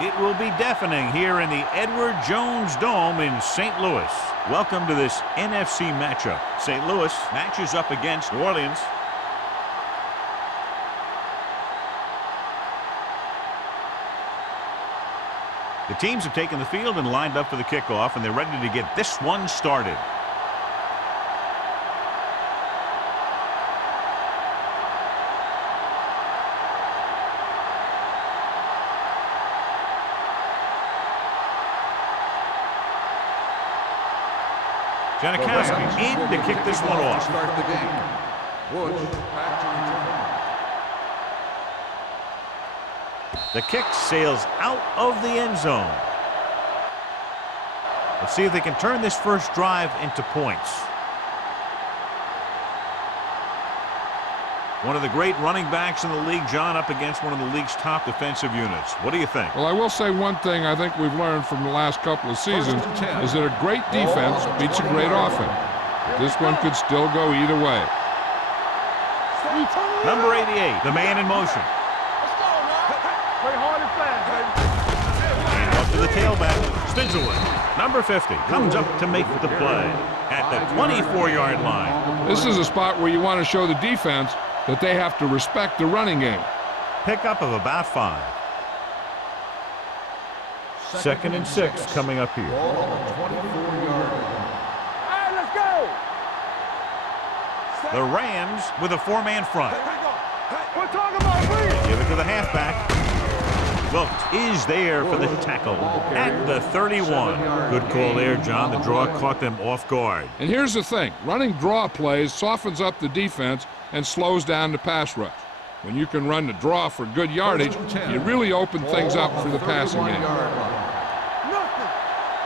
It will be deafening here in the Edward Jones Dome in St. Louis. Welcome to this NFC matchup. St. Louis matches up against New Orleans. The teams have taken the field and lined up for the kickoff, and they're ready to get this one started. Janikowski in to kick this one off. Start the game. Wood back to return. The kick sails out of the end zone. Let's see if they can turn this first drive into points. One of the great running backs in the league, John, up against one of the league's top defensive units. What do you think? Well, I will say one thing I think we've learned from the last couple of seasons is that a great defense beats a great offense. But this one could still go either way. Number 88, the man in motion. And up to the tailback, Stidzelwood. Number 50 comes up to make the play at the 24-yard line. This is a spot where you want to show the defense that they have to respect the running game. Pickup of about 5. Second and 6 coming up here. Ball on the 24-yard line. Hey, let's go! The Rams with a 4-man front. We're talking about me! Give it to the halfback. Wilkes is there for the tackle at the 31. Good call there, John. The draw caught them off guard. And here's the thing. Running draw plays softens up the defense and slows down the pass rush. When you can run the draw for good yardage, you really open things up for the passing game. Nothing!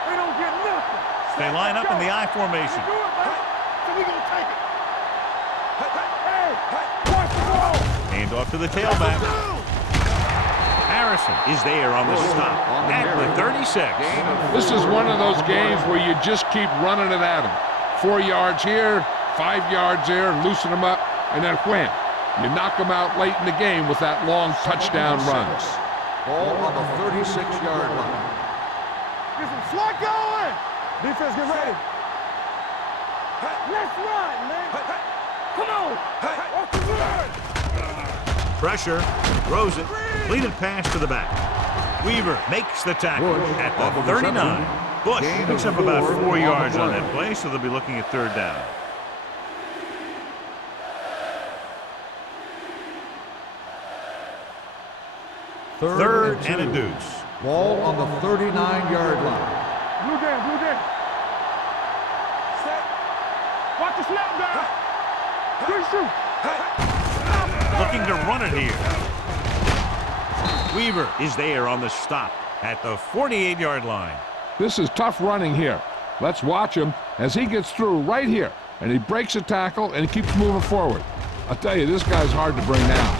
They don't get nothing! They line up in the I formation. Do it, man! So we gonna take it! Hey! Watch the ball! Hand off to the tailback. Harrison is there on the stop at the 36. This is one of those games where you just keep running it at them. 4 yards here, 5 yards there, and loosen them up, and then wham. You knock them out late in the game with that long touchdown run. Ball on the 36-yard line. Get some slack going! Defense, get ready. Let's run, man! Come on! Off the run! Pressure, throws it, completed pass to the back. Weaver makes the tackle at the 39. Bush picks up about 4 yards on that play, so they'll be looking at third down. Third and a deuce. Ball on the 39-yard line. Blue down, blue down. Set. Watch the snap down. Good shoot. Looking to run it here. Weaver is there on the stop at the 48-yard line. This is tough running here. Let's watch him as he gets through right here, and he breaks a tackle and he keeps moving forward. I'll tell you, this guy's hard to bring down.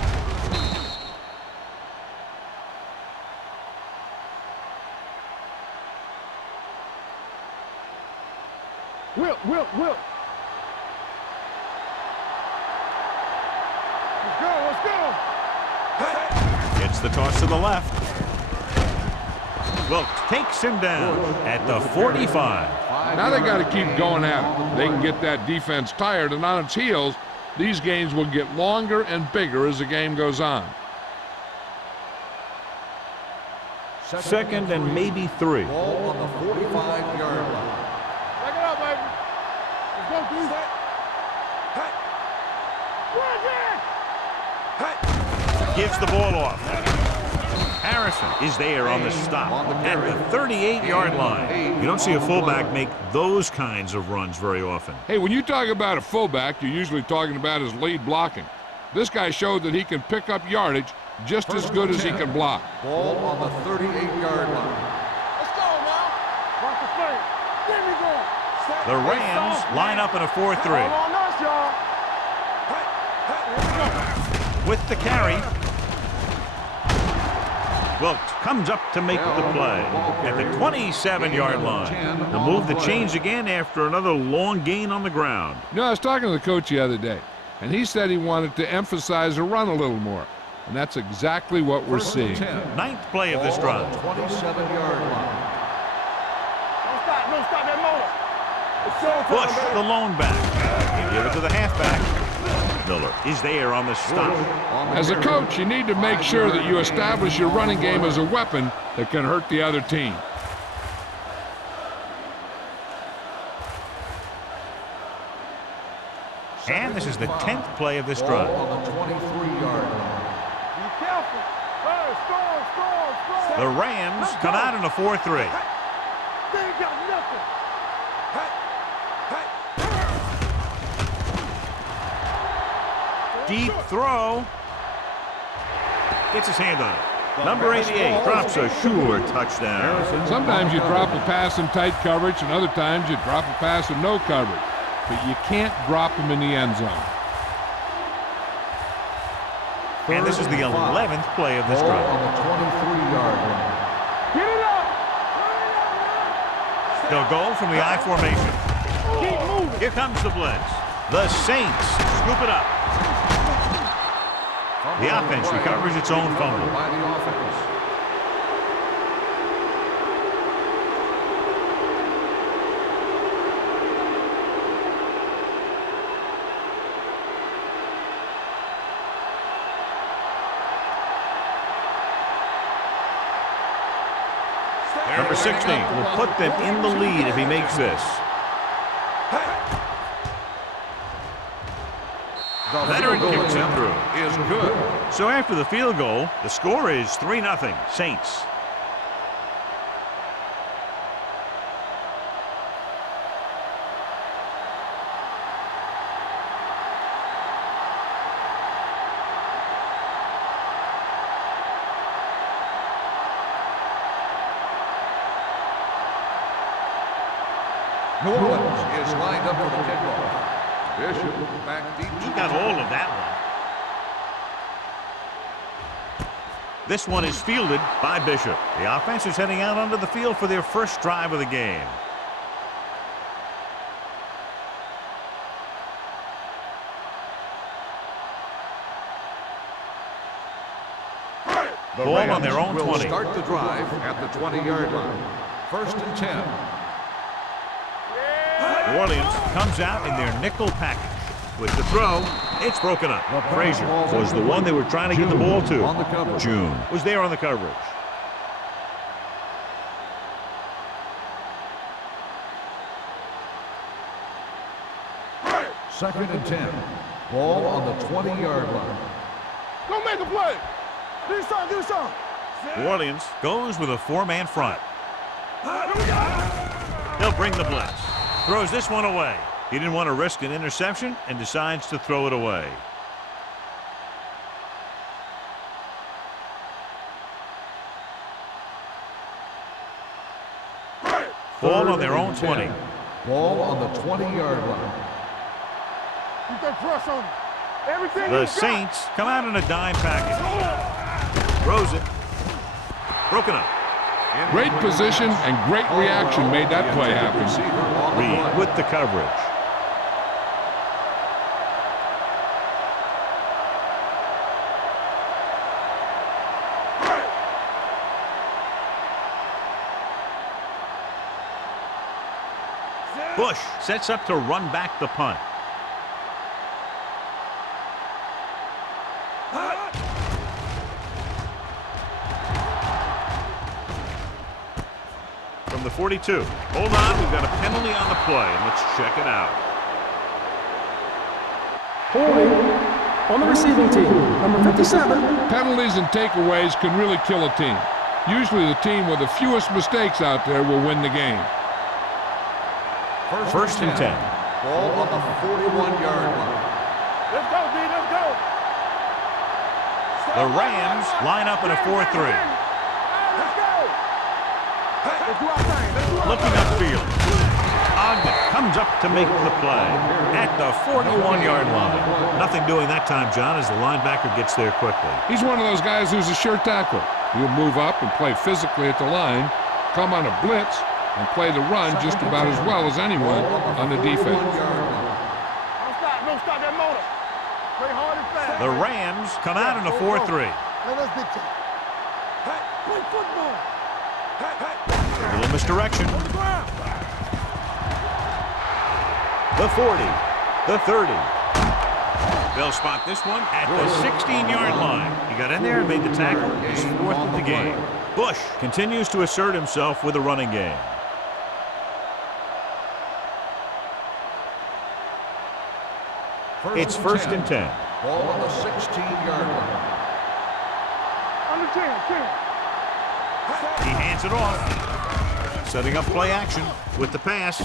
Will. Let's go. Gets the toss to the left. Wilkes takes him down at the 45. Now they got to keep going at it. They can get that defense tired, and on its heels, these games will get longer and bigger as the game goes on. Second and maybe 3. Ball on the 45-yard line. Back it up, baby. Let's go, please. Gives the ball off. Harrison is there on the stop at the 38-yard line. You don't see a fullback make those kinds of runs very often. Hey, when you talk about a fullback, you're usually talking about his lead blocking. This guy showed that he can pick up yardage just as good as he can block. Ball on the 38-yard line. Let's go now. Watch the play. There we go. The Rams line up in a 4-3. Hold on us, y'all. With the carry. Wilkes comes up to make the play at the 27-yard line. The move to change again after another long gain on the ground. You know, I was talking to the coach the other day, and he said he wanted to emphasize the run a little more. And that's exactly what we're seeing. Ninth play of this drive. 27-yard line. Don't stop that motor. Bush, the lone back. He give it to the halfback. Miller is there on the stop. As a coach, you need to make sure that you establish your running game as a weapon that can hurt the other team. And this is the 10th play of this drive. On the 23-yard line. Be careful. Hey, score. The Rams come out in a 4-3. They ain't got nothing. Deep throw. Gets his hand on it. Number 88 drops a sure touchdown. Sometimes you drop a pass in tight coverage, and other times you drop a pass in no coverage. But you can't drop them in the end zone. And this is the 11th play of this drive. On the 23-yard line. Get it up. They'll go from the I formation. Keep moving. Here comes the blitz. The Saints scoop it up. The offense recovers its own fumble. By the offense. Number 16 will put them in the lead if he makes this. Veteran kicks it through. Is good. So after the field goal, the score is 3-0 Saints. New Orleans is lined up for the kickoff. Bishop back deep. He got all of that one. This one is fielded by Bishop. The offense is heading out onto the field for their first drive of the game. The Ball Rams on their own will 20. start the drive at the 20-yard line. 1st and 10. New Orleans comes out in their nickel package. With the throw, it's broken up. Frazier was the one they were trying to get the ball to. On the coverage. June was there on the coverage. Second and 10. Ball on the 20-yard line. Go make a play. Do something. New Orleans goes with a four-man front. He'll bring the blitz. Throws this one away. He didn't want to risk an interception and decides to throw it away. Ball on their own 20. Ball on the 20-yard line. Keep that press on him. Everything The you got. Saints come out in a dime package. Throws it. Broken up. Great position and great reaction made that play happen. Reed with the coverage. Bush sets up to run back the punt. From the 42. Hold on, we've got a penalty on the play, and let's check it out. Holding on the receiving team, number 57. Penalties and takeaways can really kill a team. Usually the team with the fewest mistakes out there will win the game. First and 10. Ball on the 41-yard line. Let's go, D. Let's go. The Rams line up in a 4-3. Let's go. Let's do our thing. Looking upfield. Ogden comes up to make the play at the 41-yard line. Nothing doing that time, John, as the linebacker gets there quickly. He's one of those guys who's a sure tackler. He'll move up and play physically at the line, come on a blitz, and play the run just about as well as anyone on the defense. Don't stop that motor. Play hard and fast. The Rams come out in a 4-3. Let us dictate. Hey, play football. Hey, hey. A little misdirection. On the ground. The 40. The 30. They'll spot this one at the 16-yard line. He got in there and made the tackle. He's fourth of the game. Bush continues to assert himself with a running game. It's first and 10. Ball on the 16-yard line. Under 10. He hands it off. Setting up play action with the pass.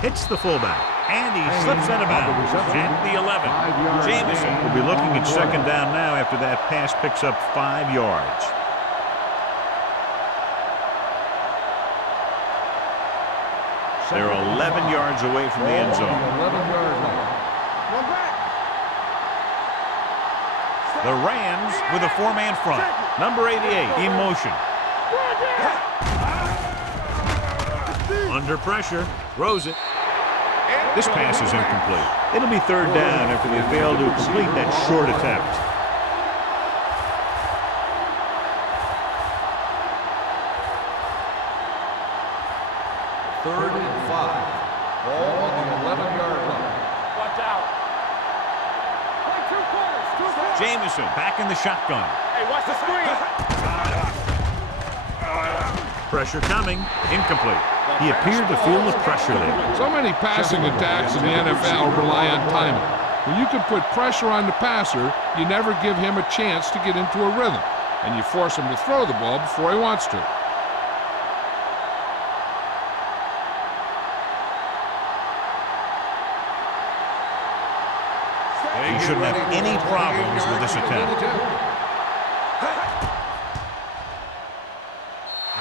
Hits the fullback. And he slips out of bounds at the 11. Jameson will be looking at second down now after that pass picks up 5 yards. They're 11 yards away from the end zone. 11-yard line. One back. The Rams with a 4-man front. Number 88 in motion. Under pressure. Throws it. This pass is incomplete. It'll be third down after they fail to complete that short attempt. Third and 5. Ball on the 11-yard line. Watch out. Play 2 quarters. Jameson back in the shotgun. Hey, watch the screen. Pressure coming. Incomplete. He appeared to feel the pressure there. So many passing attacks in the NFL rely on timing. When you can put pressure on the passer, you never give him a chance to get into a rhythm, and you force him to throw the ball before he wants to. He shouldn't have any problems with this attempt.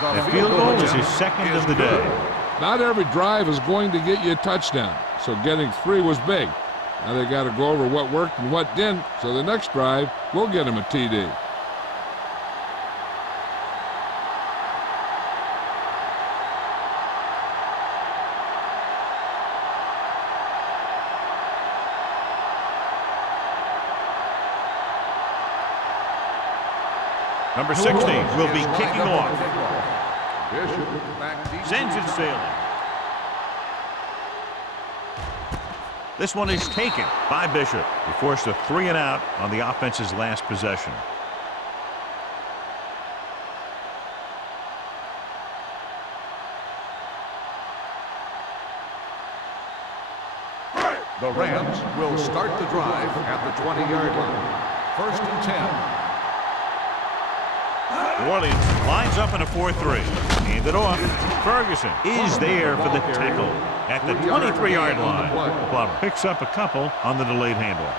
The field goal is his second of the day. Not every drive is going to get you a touchdown, so getting 3 was big. Now they got to go over what worked and what didn't, so the next drive will get him a TD. Number 16 will be kicking off. Sends it sailing. This one is taken by Bishop. He forced a 3-and-out on the offense's last possession. The Rams will start the drive at the 20-yard line. First and 10. New Orleans lines up in a 4-3. Hand it off. Ferguson is there for the tackle at the 23-yard line. Plummer picks up a couple on the delayed handoff.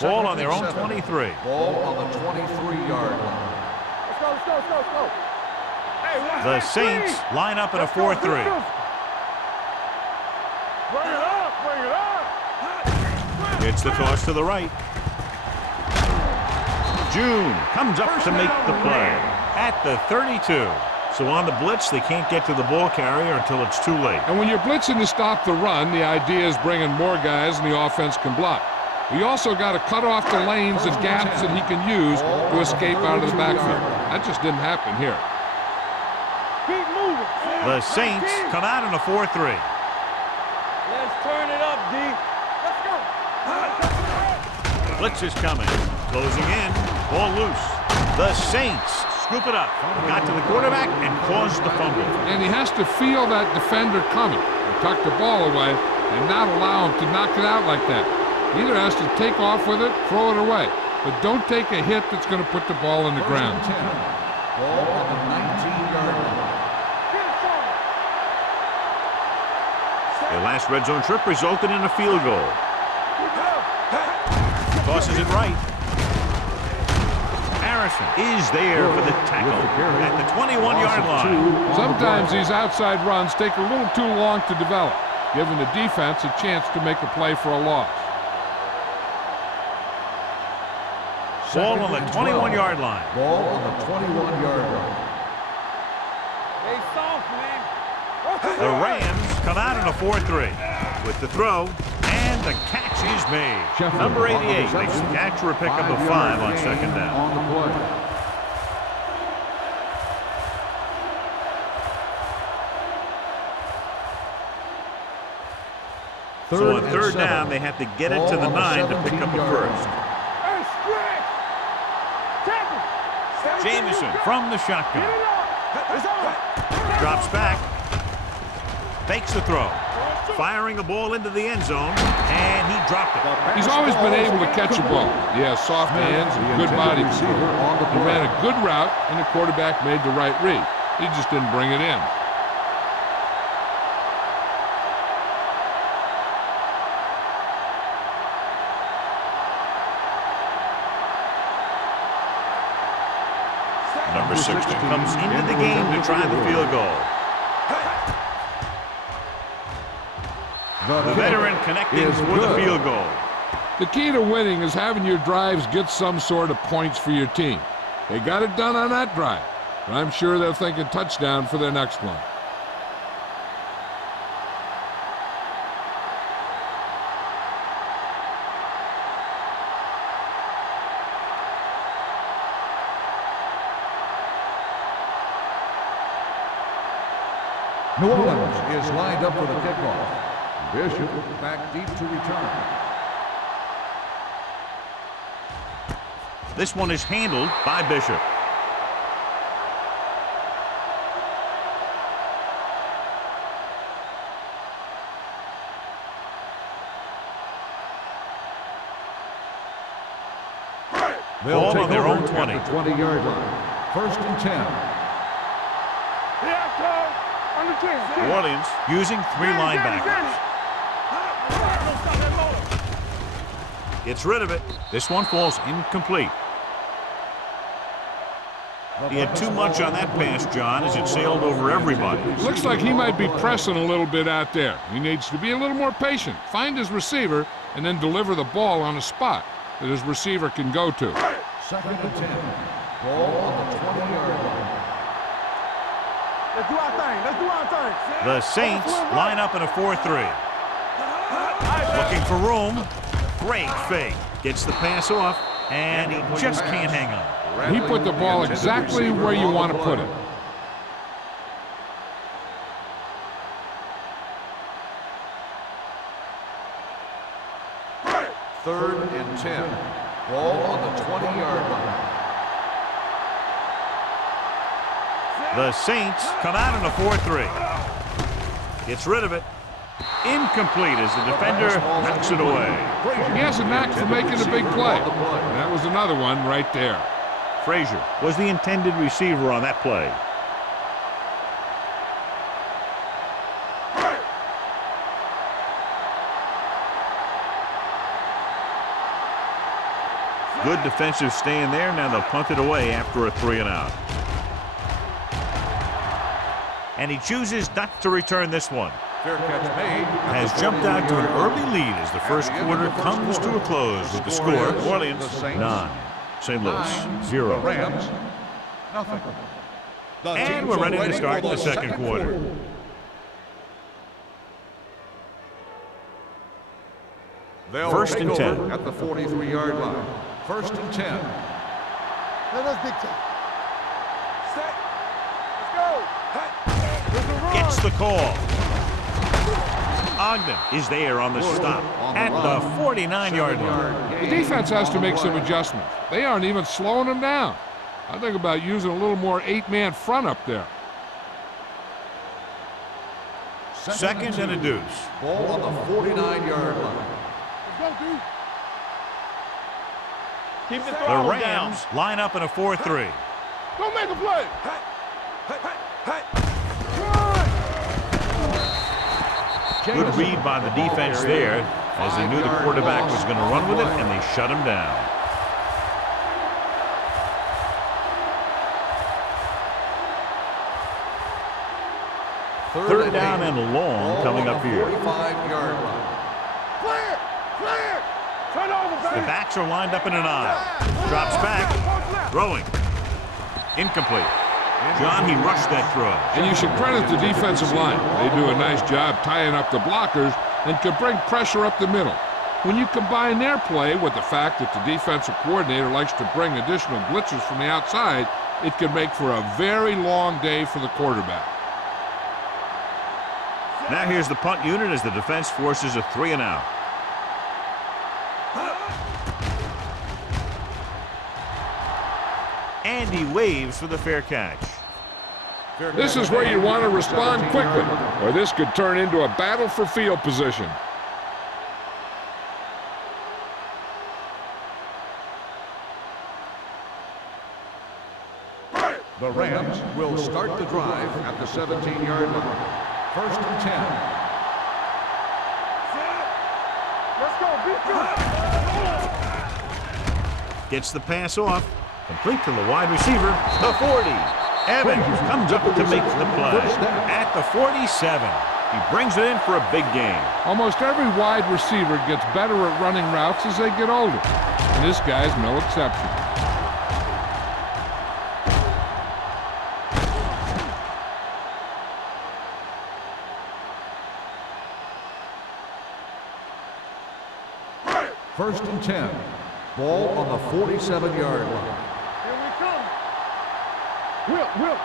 Ball on their own 23. Ball on the 23-yard line. Let's go. Hey, watch The that Saints screen. line up in a 4-3. Bring it up. It's the toss to the right. June comes up to make the play at the 32. So on the blitz, they can't get to the ball carrier until it's too late. And when you're blitzing to stop the run, the idea is bringing more guys and the offense can block. We also got to cut off the lanes and gaps that he can use to escape out of the backfield. That just didn't happen here. Keep moving. The Saints come out in a 4-3. Let's turn it up, D. Let's go. Blitz is coming. Closing in. Ball loose. The Saints scoop it up. Got to the quarterback and caused the fumble. And he has to feel that defender coming and tuck the ball away and not allow him to knock it out like that. He either has to take off with it, throw it away. But don't take a hit that's going to put the ball in the ground. Ball on the 19-yard line. Their last red zone trip resulted in a field goal. Tosses it right. Harrison is there for the tackle at the 21-yard line. Sometimes these outside runs take a little too long to develop, giving the defense a chance to make a play for a loss. Ball on the 21-yard line. Ball on the 21-yard line. Hey, soft, man. The Rams come out in a 4-3 with the throw, and the catch is made. Number 88 makes the catch for a pickup of 5 on second down. On the play. So on third down, they have to get it to the 9 to pick up a first. Jamison from the shotgun. Drops back. Fakes the throw. Firing a ball into the end zone, and he dropped it. He's always been able to catch a ball. He has soft hands and good body control. He ran a good route, and the quarterback made the right read. He just didn't bring it in. Number 60 comes into the game to try the field goal. The veteran connecting for the field goal. The key to winning is having your drives get some sort of points for your team. They got it done on that drive, but I'm sure they'll think a touchdown for their next one. New Orleans is lined up for the kickoff. Bishop back deep to return. This one is handled by Bishop. They'll take on their over own 20. at the 20-yard line. 1st and 10. New Orleans using 3 linebackers. Gets rid of it. This one falls incomplete. He had too much on that pass, John, as it sailed over everybody. Looks like he might be pressing a little bit out there. He needs to be a little more patient, find his receiver, and then deliver the ball on a spot that his receiver can go to. 2nd and 10. Ball on the 20-yard line. Let's do our thing. Let's do our thing. The Saints line up in a 4-3. Looking for room. Great fake. Gets the pass off, and he just can't hang on. He put the ball exactly where you want to put it. Third and 10. Ball on the 20-yard line. The Saints come out in a 4-3. Gets rid of it. Incomplete as the defender knocks it away. He has a knack for making a big play. And that was another one right there. Frazier was the intended receiver on that play. Good defensive stand there. Now they'll punt it away after a 3-and-out. And he chooses not to return this one. Fair catch made. Has jumped out to an early lead as the first quarter comes to a close with the score. New Orleans 9, St. Louis 0. Rams, nothing. And we're ready to start the second quarter. First and 10 at the 43-yard line. 1st and 10. Let us dictate. Set. Let's go. Gets the call. Ogden is there on the stop at the 49-yard line. The defense has to make some adjustments. They aren't even slowing them down. I think about using a little more 8-man front up there. Second and a deuce. Ball on the 49-yard line. Let's go, D. Keep the The Rams line up in a 4-3. Go make a play. Good read by the defense there, as they knew the quarterback was going to run with it, and they shut him down. Third down and long coming up here. 45-yard line. Clear. Clear. Turn over, baby. The backs are lined up in an aisle. Drops back. Throwing. Incomplete. John, he rushed that throw. And you should credit the defensive line. They do a nice job tying up the blockers and can bring pressure up the middle. When you combine their play with the fact that the defensive coordinator likes to bring additional blitzes from the outside, it can make for a very long day for the quarterback. Now here's the punt unit as the defense forces a 3-and-out. And he waves for the fair catch. This is where you want to respond quickly, or this could turn into a battle for field position. The Rams will start the drive at the 17-yard line. 1st and 10. Let's go, beat you. Gets the pass off. Complete to the wide receiver, the 40. Evans comes up to make the play. At the 47. He brings it in for a big gain. Almost every wide receiver gets better at running routes as they get older, and this guy's no exception. First and 10. Ball on the 47-yard line. Here we come.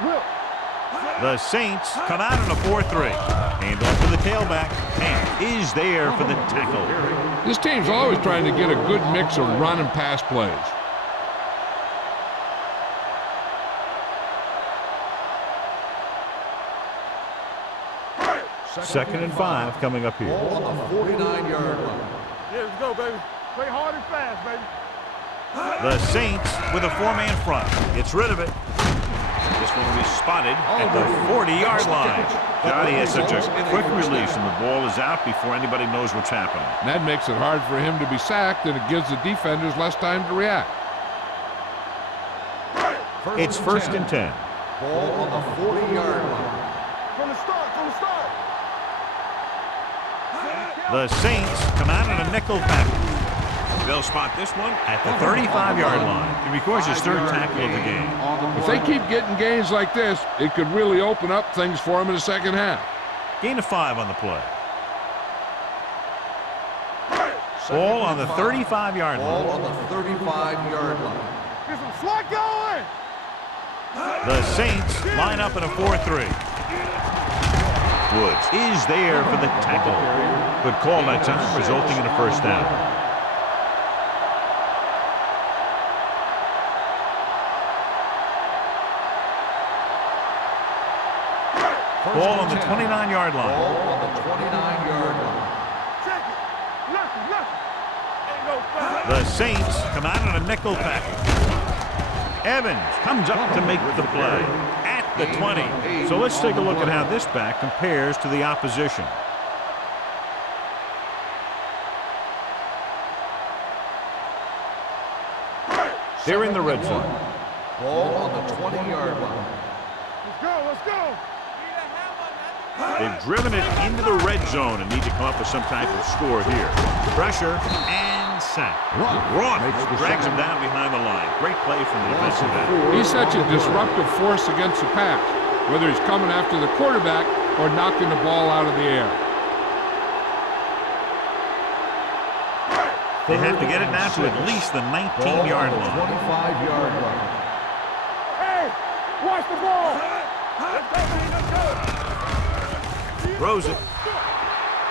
Whip. The Saints come out in a 4-3. Hand off to the tailback. And is there for the tackle. This team's always trying to get a good mix of run and pass plays. Second and 5 coming up here. Ball on the 49-yard line. Yeah, let's go, baby. Play hard and fast, baby. The Saints with a 4-man front. Gets rid of it. This one will be spotted at the 40-yard line. Johnny has such a quick release, and the ball is out before anybody knows what's happening. And that makes it hard for him to be sacked, and it gives the defenders less time to react. It's 1st and 10. Ball on the 40-yard line. From the start. The Saints come out in a nickel package. They'll spot this one at the 35-yard line. It records his 3rd tackle of the game. If they keep getting gains like this, it could really open up things for them in the second half. Gain of 5 on the play. Ball on the 35-yard Ball line. on the 35-yard line. Get some slot going. The Saints line up in a 4-3. Woods is there for the tackle. Good call that time, resulting in a 1st down. Ball on the 29-yard line. Ball on the 29-yard line. Check it. Left. Ain't no foul. The Saints come out in a nickel package. Evans comes up to make the play at the 20. So let's take a look at how this back compares to the opposition. They're in the red zone. Ball on the 20-yard line. Let's go. They've driven it into the red zone and need to come up with some type of score here. Pressure and sack. Roth drags him down behind the line. Great play from the defensive end. He's such a disruptive force against the pass, whether he's coming after the quarterback or knocking the ball out of the air. They have to get it now to at least the 19-yard line. 25-yard line. Hey, watch the ball. Let's go. Throws it.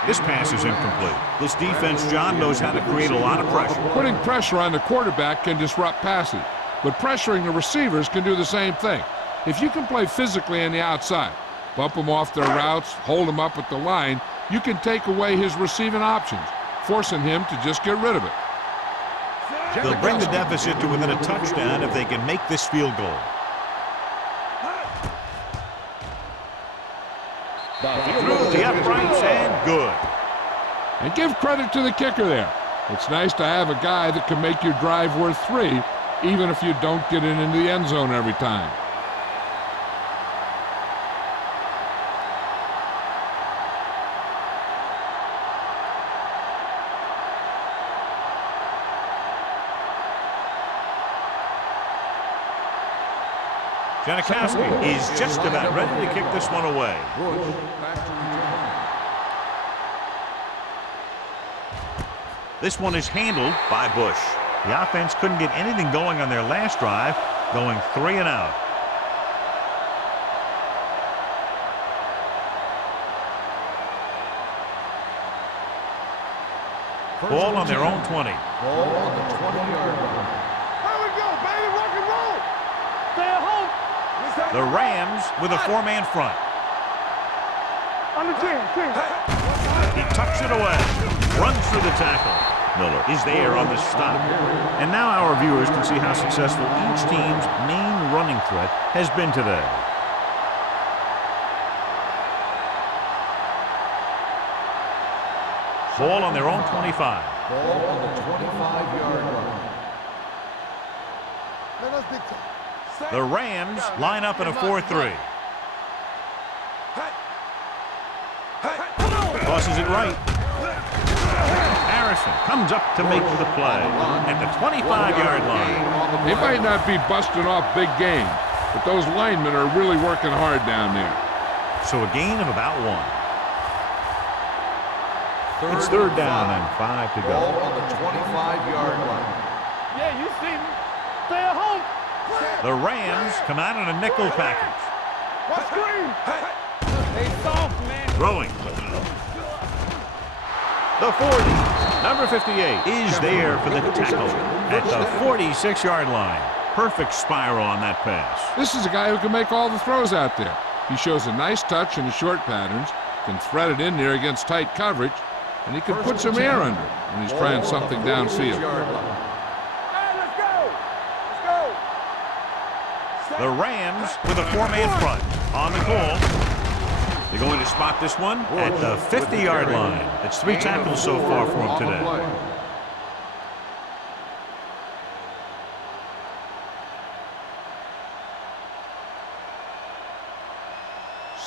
This pass is incomplete. This defense, John, knows how to create a lot of pressure. Putting pressure on the quarterback can disrupt passes, but pressuring the receivers can do the same thing. If you can play physically on the outside, bump them off their routes, hold them up at the line, you can take away his receiving options, forcing him to just get rid of it. They'll bring the deficit to within a touchdown if they can make this field goal. Through the uprights and good. And give credit to the kicker there. It's nice to have a guy that can make your drive worth 3, even if you don't get it into the end zone every time. Janikowski is just about ready to kick this one away. Bush back to return. This one is handled by Bush. The offense couldn't get anything going on their last drive, going 3 and out. Ball on their own 20. Ball on the 20-yard line. Here we go, baby. Rock and roll. Stay at home. The Rams with a 4-man front. On the 10. He tucks it away, runs through the tackle. Miller is there on the stop. And now our viewers can see how successful each team's main running threat has been today. Ball on their own 25. Ball on the 25-yard line. Man, that's big time. The Rams line up in a 4-3. Tosses it right. Harrison comes up to make the play at the 25-yard line. They might not be busting off big game, but those linemen are really working hard down there. So a gain of about 1. It's third down and 5 to Ball go. on the 25-yard line. Yeah, you see me. Stay at home. The Rams come out in a nickel package. What screen? Hey, soft, man. Throwing. The 40. Number 58 is there for the tackle at the 46-yard line. Perfect spiral on that pass. This is a guy who can make all the throws out there. He shows a nice touch in the short patterns, can thread it in there against tight coverage, and he can put some air under it when he's trying something downfield. Hey, let's go. Let's go. The Rams with a 4-man front on the call. They're going to spot this one at the 50-yard line. It's 3 tackles so far for him today.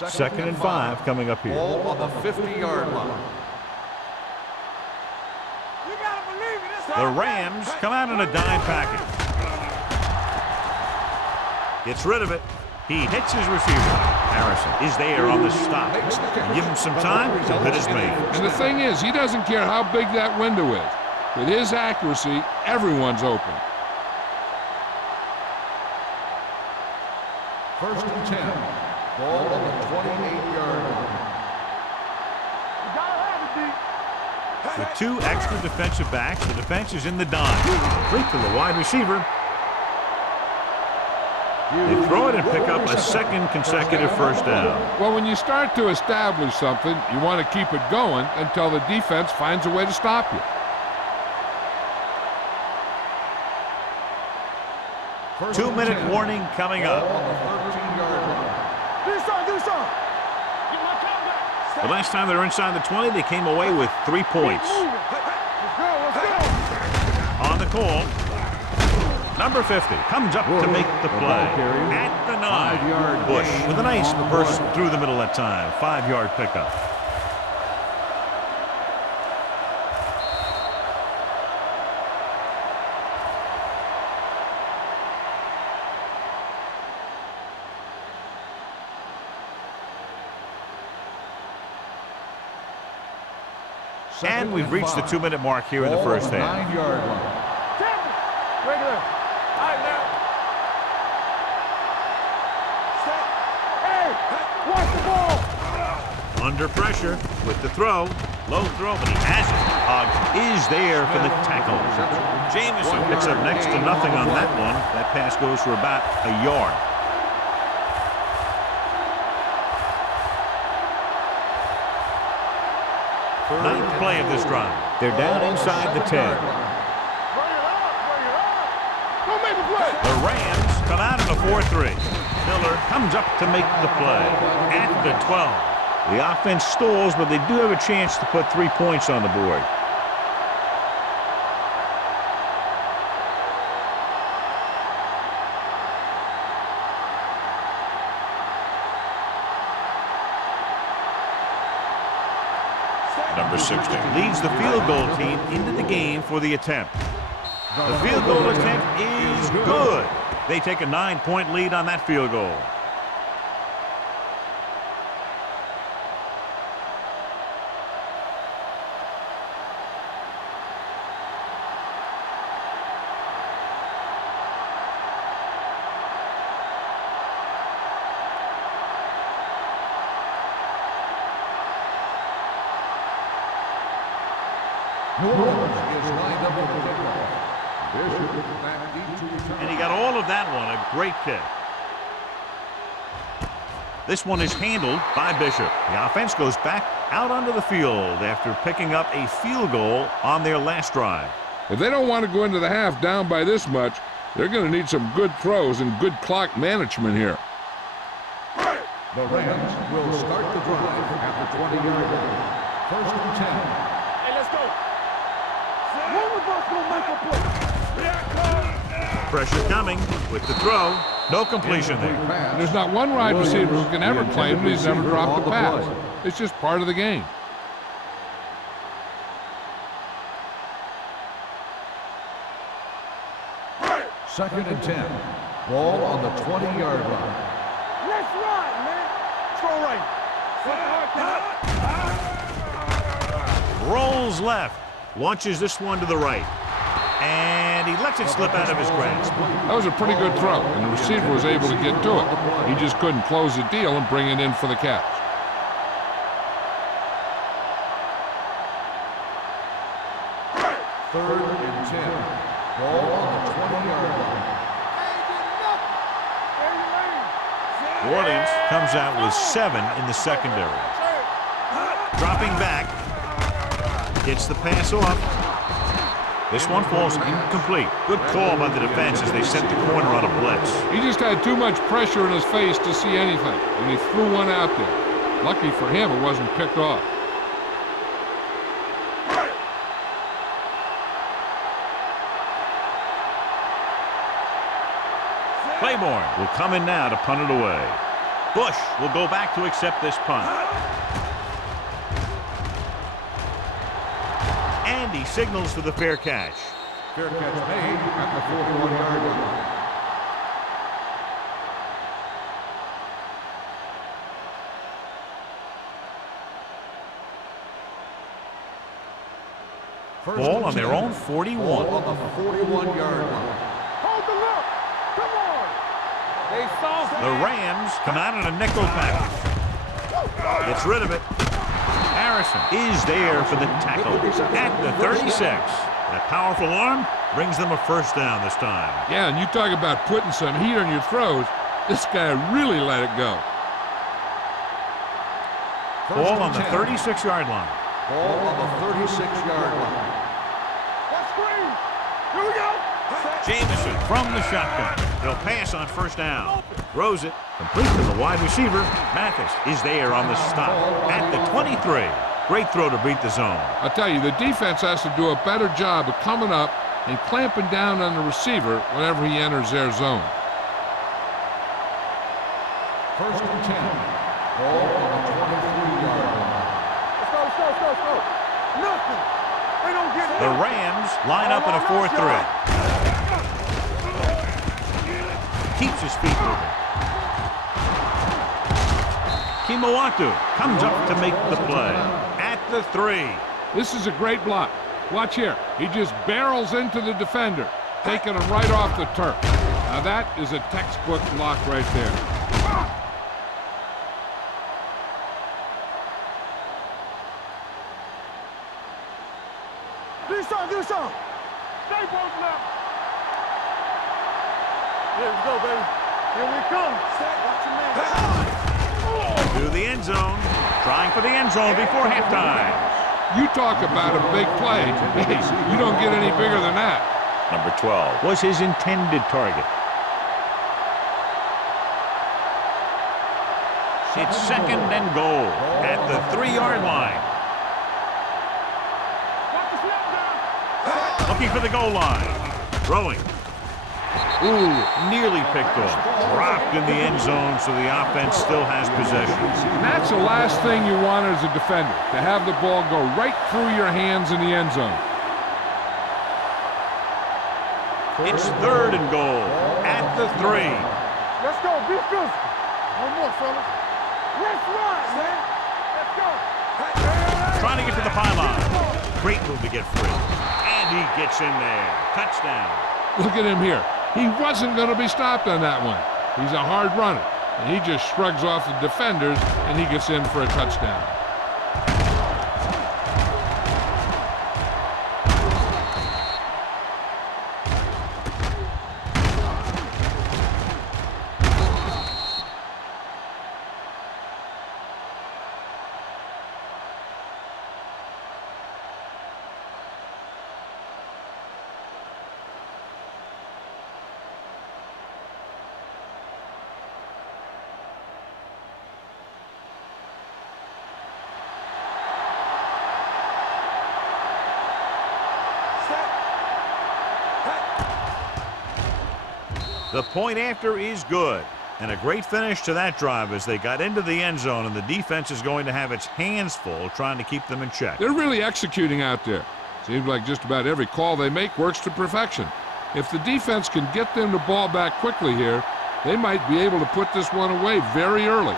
Second and 5 coming up here. Ball on the 50-yard line. You gotta believe it. It's The Rams come out in a dime package. Gets rid of it. He hits his receiver. Harrison is there on the stop. Give him some time to hit his man. And the thing is, he doesn't care how big that window is. With his accuracy, everyone's open. First and 10. Ball on the 28-yard line. You gotta have it, D. With 2 extra defensive backs, the defense is in the dime. Complete to the wide receiver. They throw it and pick up a second consecutive first down. Well, when you start to establish something, you want to keep it going until the defense finds a way to stop you. First 2-minute warning coming Ball up. on the 13-yard line. Do something. Get my count back. The last time they were inside the 20, they came away with 3 points. Let's go. On the call, number 50 comes up to make the play at the 9. Bush with a nice burst through the middle that time. 5-yard pickup. And we've reached the 2-minute mark here in the first half. 9-yard line. Regular. All right, now. Hey, watch the ball. Under pressure with the throw. Low throw, but he has it. Hogg is there for the tackle. Jameson picks up next to nothing on that one. That pass goes for about a yard. Ninth play of this drive. They're down inside the 10. Bring it up. Go make the play. The Rams come out in a 4-3. Miller comes up to make the play at the 12. The offense stalls, but they do have a chance to put 3 points on the board. Number 16 leads the field goal team into the game for the attempt. The field goal attempt is good. They take a 9-point lead on that field goal. New Orleans is lined up for the kickoff. Bishop back deep to return. And he got all of that one. A great kick. This one is handled by Bishop. The offense goes back out onto the field after picking up a field goal on their last drive. If they don't want to go into the half down by this much, they're going to need some good throws and good clock management here. The Rams will start the drive at the 20-yard line. First and 10. Hey, let's go. One of us will make a play. Pressure coming with the throw. No completion there. There's not one wide receiver who can ever claim that he's never dropped a pass. It's just part of the game. Second and 10. Ball on the 20-yard line. Let's ride, man. Throw right. Rolls left. Launches this one to the right. And he lets it slip out of his grasp. That was a pretty good throw, and the receiver was able to get to it. He just couldn't close the deal and bring it in for the catch. Third and 10. Ball on the 20-yard line. New Orleans comes out with 7 in the secondary. Dropping back. Gets the pass off. This one falls incomplete. Good call by the defense as they set the corner on a blitz. He just had too much pressure in his face to see anything, and he threw one out there. Lucky for him, it wasn't picked off. Claiborne will come in now to punt it away. Bush will go back to accept this punt. And he signals for the fair catch. Fair catch made at the 41-yard line. Ball on their own 41. Ball on the 41-yard line. Hold the look. Come on. They saw The Rams come out in a nickel package. Gets rid of it. Harrison is there for the tackle at the 36. That powerful arm brings them a first down this time. Yeah, and you talk about putting some heat on your throws. This guy really let it go. Ball on the 36-yard line. Ball on the 36-yard line. Let's screen. Here we go. Jameson from the shotgun. They'll pass on first down. Throws it. Complete to the wide receiver. Mathis is there on the stop at the 23. Great throw to beat the zone. I'll tell you, the defense has to do a better job of coming up and clamping down on the receiver whenever he enters their zone. First and 10. Ball on the 23-yard line. Let's go. Nothing. They don't get it. The Rams line up in a 4-3. Keeps his feet moving. Kimawatu comes up to make the play at the 3. This is a great block. Watch here. He just barrels into the defender, taking him right off the turf. Now that is a textbook block right there. Do something. Stay both now. Here we go, baby. Here we come. Watch your man. To the end zone. Trying for the end zone before halftime. You talk about a big play. Hey, you don't get any bigger than that. Number 12 was his intended target. It's second and goal at the 3-yard line. Watch the snap down. Looking for the goal line. Throwing. Ooh, nearly picked off. Dropped in the end zone, so the offense still has possession. And that's the last thing you want as a defender, to have the ball go right through your hands in the end zone. It's 3rd and goal at the 3. Let's go. Be physical. One more, fellas. Let's run, man. Let's go. Trying to get to the pylon. Great move to get free. And he gets in there. Touchdown. Look at him here. He wasn't going to be stopped on that one. He's a hard runner, and he just shrugs off the defenders, and he gets in for a touchdown. The point after is good. And a great finish to that drive as they got into the end zone, and the defense is going to have its hands full trying to keep them in check. They're really executing out there. Seems like just about every call they make works to perfection. If the defense can get them the ball back quickly here, they might be able to put this one away very early.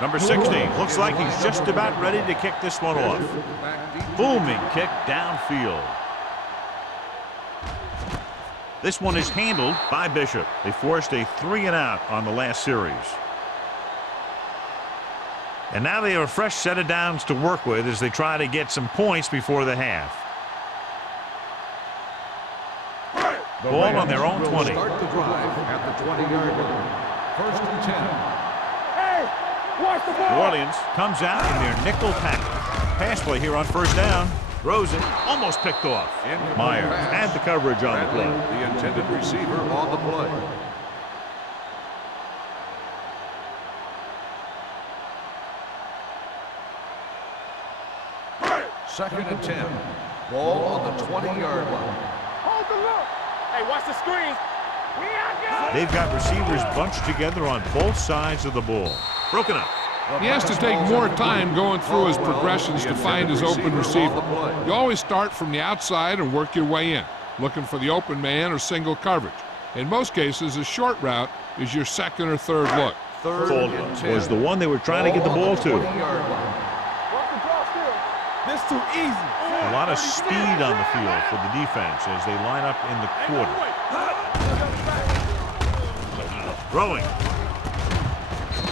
Number 60 looks like he's just about ready to kick this one off. Booming kick downfield. This one is handled by Bishop. They forced a 3-and-out on the last series. And now they have a fresh set of downs to work with as they try to get some points before the half. Ball on their own 20. Start the drive at the 20-yard line. 1st and 10. Watch the New ball. Orleans comes out in their nickel package. Pass play here on 1st down. Throws it, almost picked off. Myers had the coverage on the play. The intended receiver on the play. Second and 10. Ball on the 20-yard line. Hold the look. Hey, watch the screens. We out there. They've got receivers bunched together on both sides of the ball. Broken up. He has to take more time going through his progressions to find his open receiver. You always start from the outside and work your way in, looking for the open man or single coverage. In most cases, a short route is your second or third look. Caldwell was the one they were trying to get the ball to. Watch the ball still. This too easy. A lot of speed on the field for the defense as they line up in the quarter. Throwing.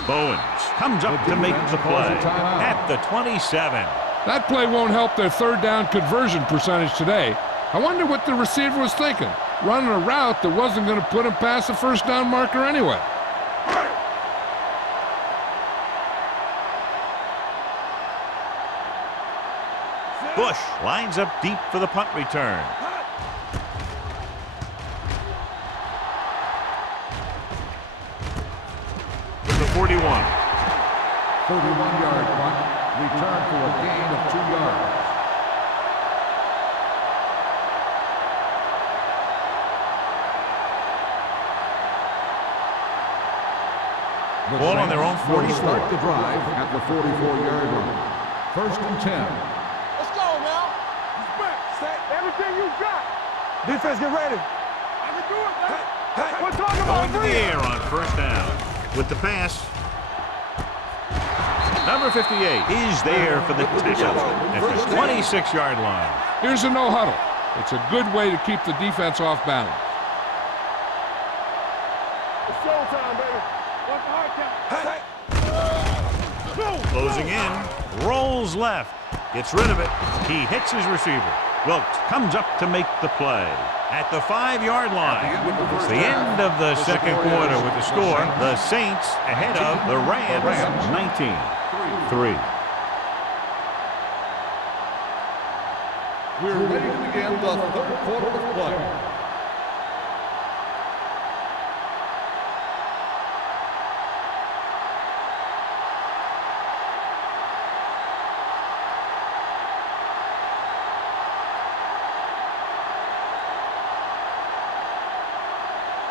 Bowens comes up to make the play at the 27. That play won't help their 3rd down conversion percentage today. I wonder what the receiver was thinking, running a route that wasn't going to put him past the 1st down marker anyway. Bush lines up deep for the punt return. With the 41. 31-yard punt. Return for a gain of 2 yards. Ball on their own 44. Start the drive at the 44-yard line. 1st and 10. Let's go now. Set everything you got. Defense, get ready. I can do it, man. We're talking about Going to the air on 1st down. With the pass. Number 58 is there for the touchdown at the 26-yard line. Here's a no huddle. It's a good way to keep the defense off balance. It's showtime, baby. What's the hard count? Closing in. Rolls left. Gets rid of it. He hits his receiver. Wilkes comes up to make the play. At the 5-yard line. It's the end of the second quarter with the score. The Saints ahead of the Rams 19-3. We're ready to begin the 3rd quarter of play.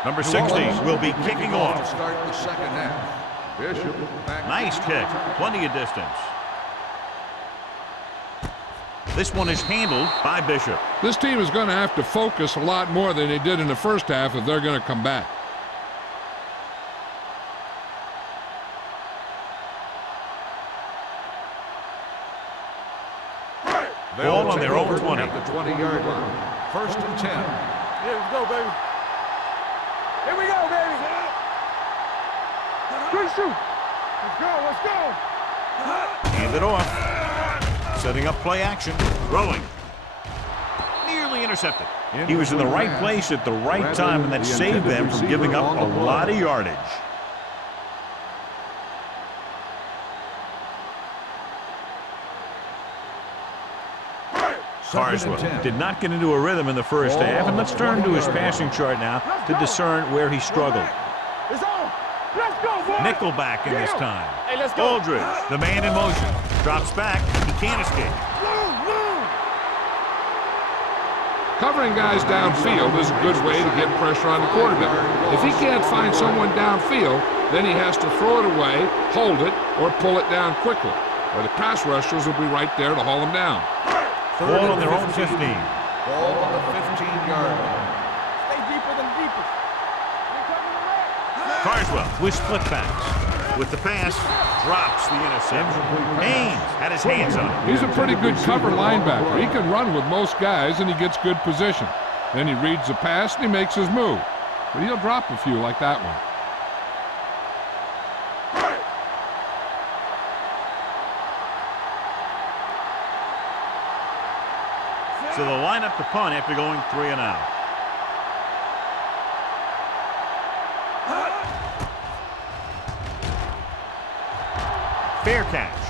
Number 60 will be kicking off. Start the second half. Bishop back. Nice kick. Plenty of distance. This one is handled by Bishop. This team is going to have to focus a lot more than they did in the first half if they're going to come back. Ball on their own 20. At the 20-yard line. 1st and 10. Yeah, let's go, baby. Here we go, baby. Good shoot. Let's go, let's go. Hand it off. Setting up play action. Throwing. Nearly intercepted. He was in the right place at the right time, and that saved them from giving up a lot of yardage. Carswell did not get into a rhythm in the first half, and let's turn to his passing chart now to discern where he struggled. It's on. Let's go, boy. Nickelback in this time. Hey, let's go. Aldridge, the man in motion, drops back. He can't escape. Covering guys downfield is a good way to get pressure on the quarterback. If he can't find someone downfield, then he has to throw it away, hold it, or pull it down quickly. Or the pass rushers will be right there to haul him down. Ball on their own 15. Ball on the 15-yard line. Stay deeper than deepest. Carswell with split backs. With the pass, drops the interception. Haynes had his hands on it. He's a pretty good cover linebacker. He can run with most guys, and he gets good position. Then he reads the pass, and he makes his move. But he'll drop a few like that one. So they'll line up to punt after going 3 and out. Fair catch.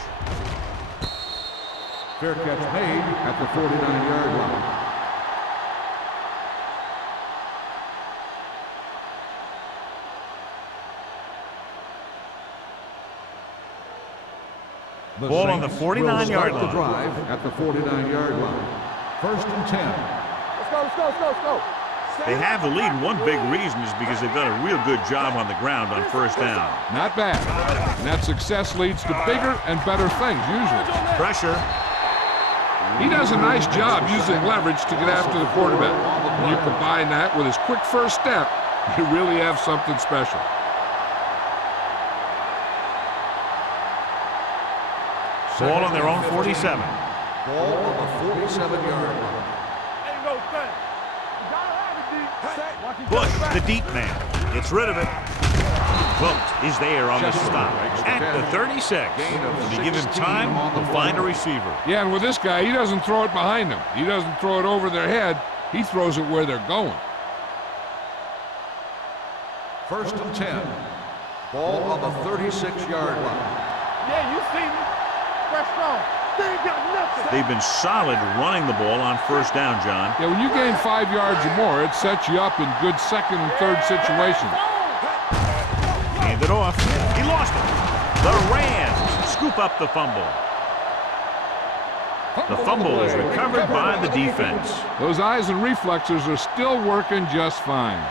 Fair catch made at the 49-yard line. Ball on the 49-yard line. The drive at the 49-yard line. 1st and 10. Let's go, let's go, let's go, let's go. They have the lead, and one big reason is because they've done a real good job on the ground on 1st down. Not bad. And that success leads to bigger and better things, usually. Pressure. He does a nice job using leverage to get after the quarterback. When you combine that with his quick first step, you really have something special. Ball on their own 47. Ball on the 47-yard line. Ain't no thing. You gotta have it, D. Watch him Bush, come the back. deep man, gets rid of it. Vogt is there on the stop at the 36. To give him time to find a receiver. Yeah, and with this guy, he doesn't throw it behind them. He doesn't throw it over their head. He throws it where they're going. 1st and 10. Ball on the 36-yard line. Yeah, you see me. Fresh strong. They ain't got nothing. They've been solid running the ball on 1st down, John. Yeah, when you gain 5 yards or more, it sets you up in good second and third situations. Hand it off. He lost it. The Rams scoop up the fumble. The fumble is recovered by the defense. Those eyes and reflexes are still working just fine.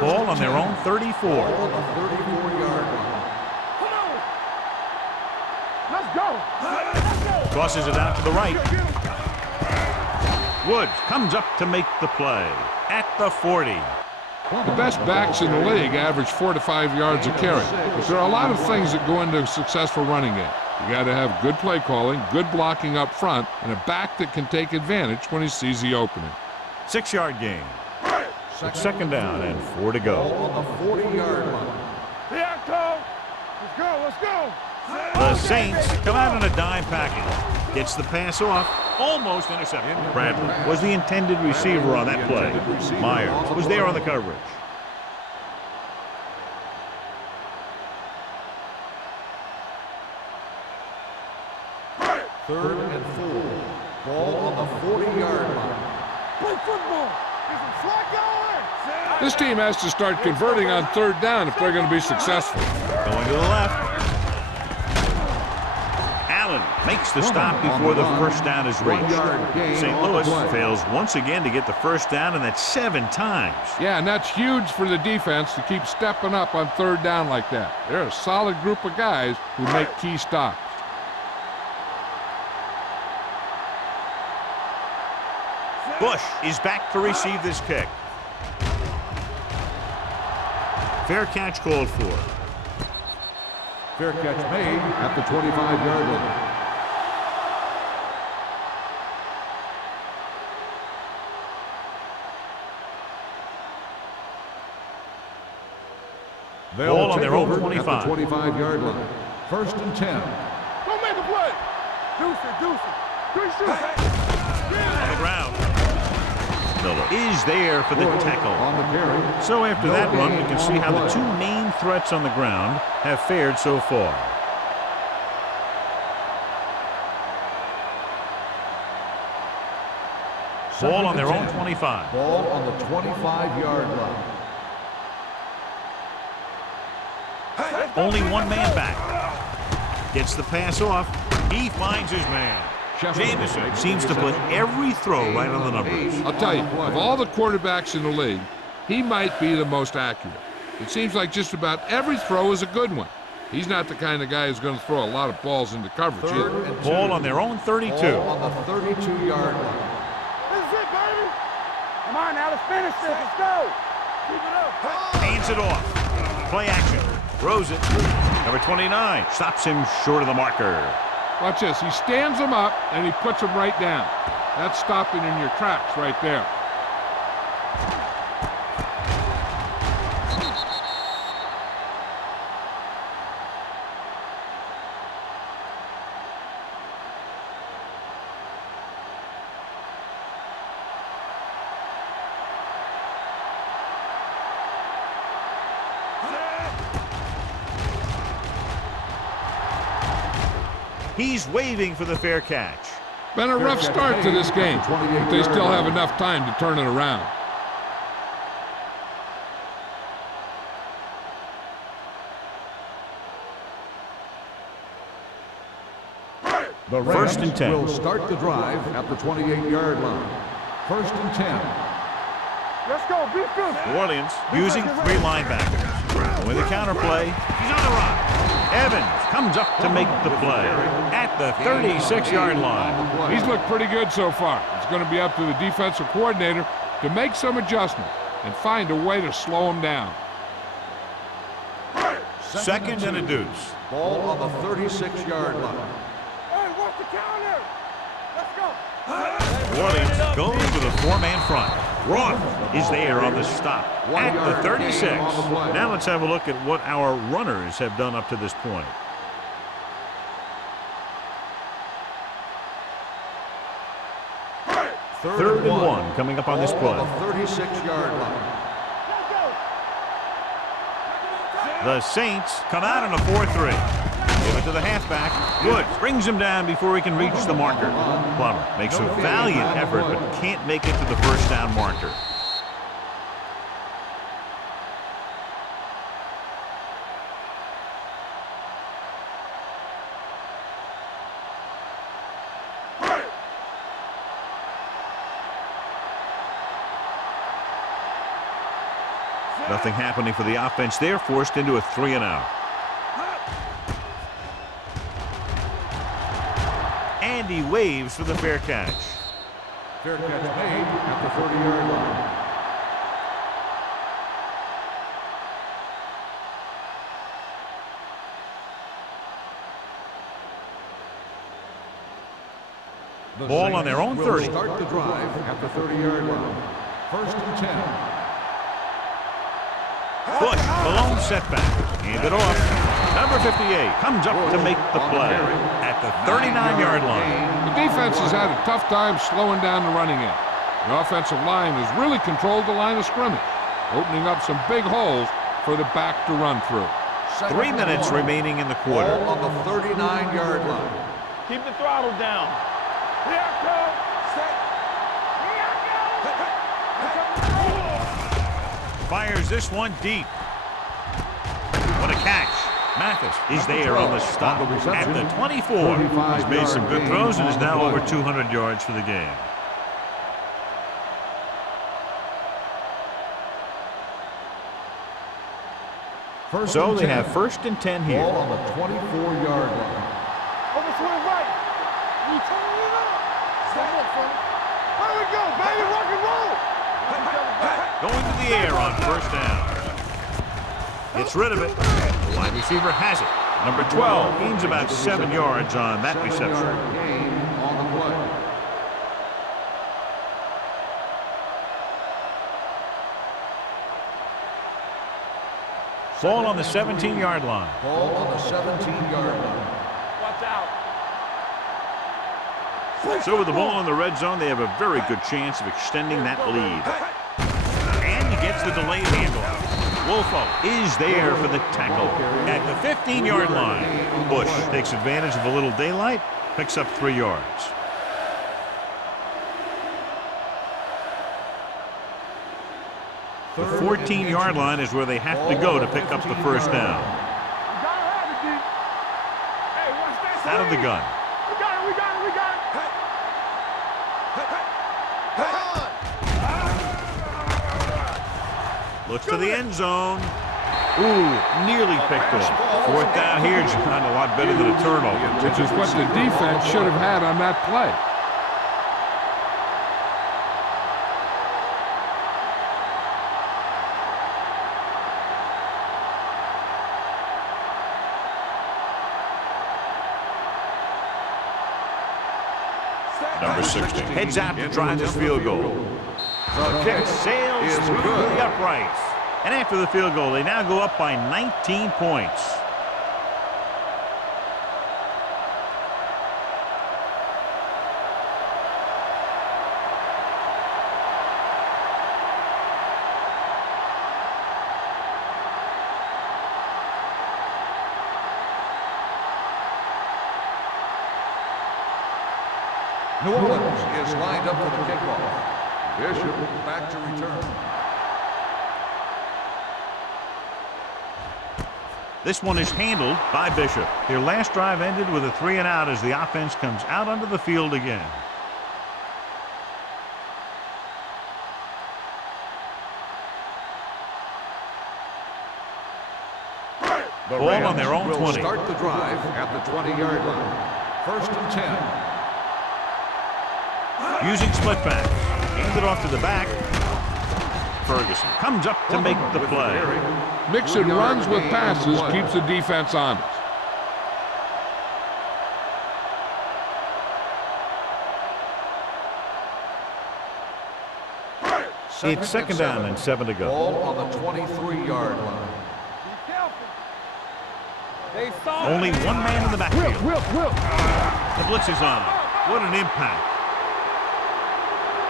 Ball on their own 34. Ball on the 34-yard line. Come on. Let's go. Let's go. Tosses it out to the right. Woods comes up to make the play at the 40. The best backs in the league average 4 to 5 yards a carry. But there are a lot of things that go into a successful running game. You got to have good play calling, good blocking up front, and a back that can take advantage when he sees the opening. 6-yard gain. It's 2nd down and 4 to Ball go. on the 40-yard line. Here I come. Let's go, let's go. The Saints come out on a dime package. Gets the pass off. Almost intercepted. Bradley was the intended receiver on that play. Myers was there on the coverage. Third and 4. Ball on the 40-yard line. Play football. Get some slack going. This team has to start converting on 3rd down if they're going to be successful. Going to the left. Allen makes the stop before the first down is reached. St. Louis fails once again to get the first down, and that's 7 times. Yeah, and that's huge for the defense to keep stepping up on third down like that. They're a solid group of guys who make key stops. Bush is back to receive this kick. Fair catch called for. Fair catch made at the 25-yard line. Ball on their own 25. At the 25-yard line. First and 10. Don't make a play. Deuce it. Good shoot. On the ground. Miller is there for the tackle. On the carry. So after that run, we can see how the two main threats on the ground have fared so far. Ball on their own 25. Ball on the 25-yard line. Only one man back. Gets the pass off. He finds his man. Jameson seems to put every throw right on the numbers. I'll tell you, of all the quarterbacks in the league, he might be the most accurate. It seems like just about every throw is a good one. He's not the kind of guy who's going to throw a lot of balls into coverage either. Ball on their own 32. Ball on the 32-yard line. This is it, baby. Come on now, let's finish this. Let's go. Keep it up. Hands it off. Play action. Throws it. Number 29 stops him short of the marker. Watch this. He stands him up, and he puts him right down. That's stopping in your tracks right there. He's waving for the fair catch. Been a rough start to this game, but they still have enough time to turn it around. The First and 10. will start the drive at the 28-yard line. First and 10. Let's go. Be fierce. New Orleans using 3 linebackers. With a counterplay, he's on the run. Evans comes up to make the play at the 36-yard line. He's looked pretty good so far. It's going to be up to the defensive coordinator to make some adjustments and find a way to slow him down. Second and a deuce. Ball on the 36-yard line. Hey, watch the counter. Let's go. New Orleans goes to the 4-man front. Roth is there on the stop at the 36. Now let's have a look at what our runners have done up to this point. Third and 1 coming up on this play. On the 36-yard line. The Saints come out in a 4-3. Give it to the halfback. Good. Brings him down before he can reach the marker. Plummer makes a valiant effort but can't make it to the first down marker. Nothing happening for the offense there, forced into a 3-and-out. And he waves for the fair catch. Fair catch made at the 30-yard line. Ball on their own 30. Start the drive at the 30-yard line. First and 10. Bush, the lone setback. Hand it off. Number 58 comes up to make the play at the 39-yard line. The defense has had a tough time slowing down the running game. The offensive line has really controlled the line of scrimmage, opening up some big holes for the back to run through. 3 minutes remaining in the quarter. Ball on the 39-yard line. Keep the throttle down. Here I go. Set. Here I go. Fires this one deep. What a catch. Mathis is there on the stop at the 24. He's made some good throws and is now over 200 yards for the game. So they have 1st and 10 here. Ball on the 24-yard line. Overswing right. We turn it up. Step up, son. There we go, baby. Rock and roll. Going to the air on 1st down. Gets rid of it. The wide receiver has it. Number 12 gains about 7 yards on that reception. 7-yard gain on the play. Ball on the 17-yard line. Ball on the 17-yard line. Watch out. So with the ball in the red zone, they have a very good chance of extending that lead. And he gets the delayed handoff. Wolfo is there for the tackle at the 15-yard line. Bush takes advantage of a little daylight, picks up 3 yards. The 14-yard line is where they have to go to pick up the 1st down. Out of the gun. We got it. Looks to the end zone. Ooh, nearly picked off. 4th down here, John, a lot better than a turnover. Which is what the defense should have had on that play. Number 16 heads out to try this field goal. The kick sails through the uprights. And after the field goal, they now go up by 19 points. New Orleans is lined up for the kickoff. Bishop back to return. This one is handled by Bishop. Their last drive ended with a 3-and-out as the offense comes out onto the field again. The Ball on their own will 20. Start the drive at the 20-yard line. 1st and 10. Using split back. Hands it off to the back. Ferguson comes up to make the play. Mixing runs with passes keeps the defense honest. It's 2nd down and 7 to go. Ball on the 23-yard line. Only one man in the backfield. The blitz is on. What an impact.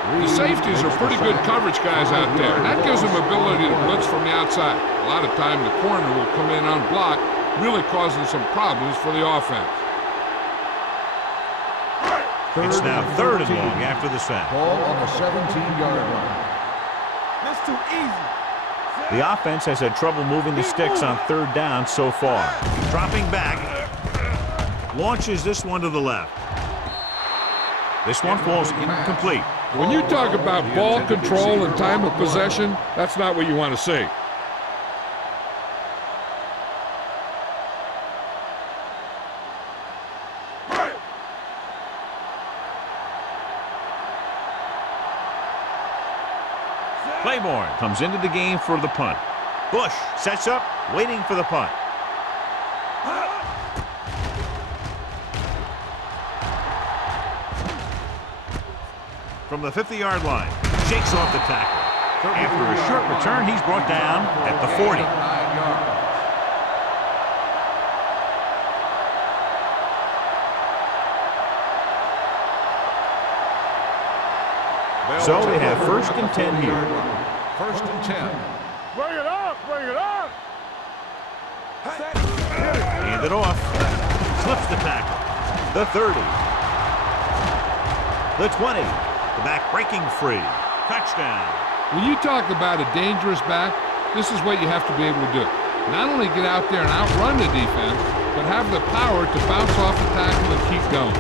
The safeties are pretty good coverage guys out there. That gives them ability to blitz from the outside. A lot of time the corner will come in unblocked, really causing some problems for the offense. It's now 3rd and long after the sack. Ball on the 17-yard line. That's too easy. The offense has had trouble moving the sticks on 3rd down so far. Dropping back. Launches this one to the left. This one falls incomplete. When you talk about ball control and time of possession, that's not what you want to see. Claiborne comes into the game for the punt. Bush sets up, waiting for the punt. From the 50-yard line, shakes off the tackle. After a short return, he's brought down at the 40. 9 yards. So they have 1st and 10 here. 1st and 10. Bring it up. Hand it off. Slips the tackle. The 30. The 20. The back breaking free. Touchdown. When you talk about a dangerous back, this is what you have to be able to do. Not only get out there and outrun the defense, but have the power to bounce off the tackle and keep going.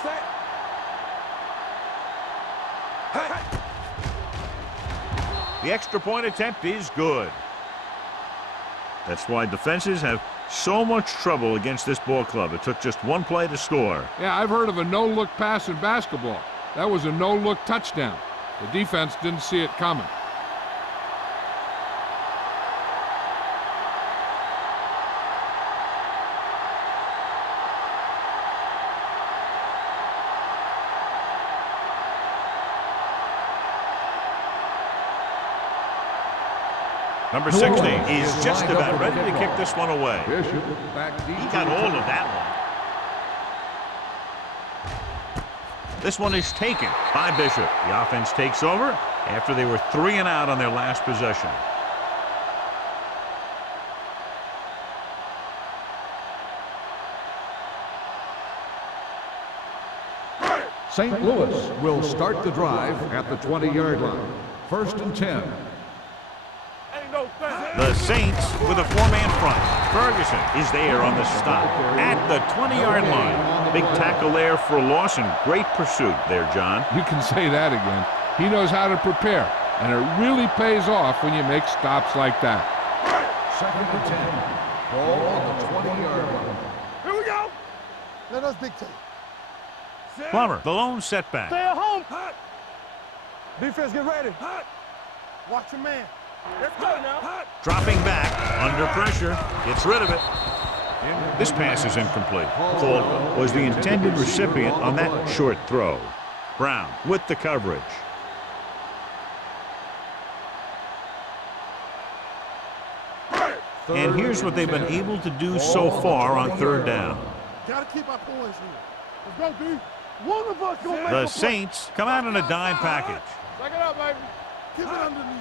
Set. Hey. The extra point attempt is good. That's why defenses have so much trouble against this ball club. It took just one play to score. Yeah, I've heard of a no-look pass in basketball. That was a no-look touchdown. The defense didn't see it coming. Number 16 is just about ready to kick this one away. Bishop back deep. He got all of that one. This one is taken by Bishop. The offense takes over after they were 3 and out on their last possession. St. Louis will start the drive at the 20-yard line. 1st and 10. The Saints with a 4-man front. Ferguson is there on the stop at the 20-yard line. Big tackle there for a loss and great pursuit there, John. You can say that again. He knows how to prepare, and it really pays off when you make stops like that. 2nd and 10. Ball on the 20-yard line. Here we go. Let us dictate. Plummer, the lone setback. Stay at home. Defense, get ready. Watch your man. Let's go now. Dropping back, under pressure, gets rid of it. This pass is incomplete. Caldwell was the intended recipient on that short throw. Brown with the coverage. And here's what they've been able to do so far on 3rd down. Gotta keep our poise here. Let's go, D. One of us gonna make The a play. Saints come out in a dime package. Back it up, baby. Keep it underneath.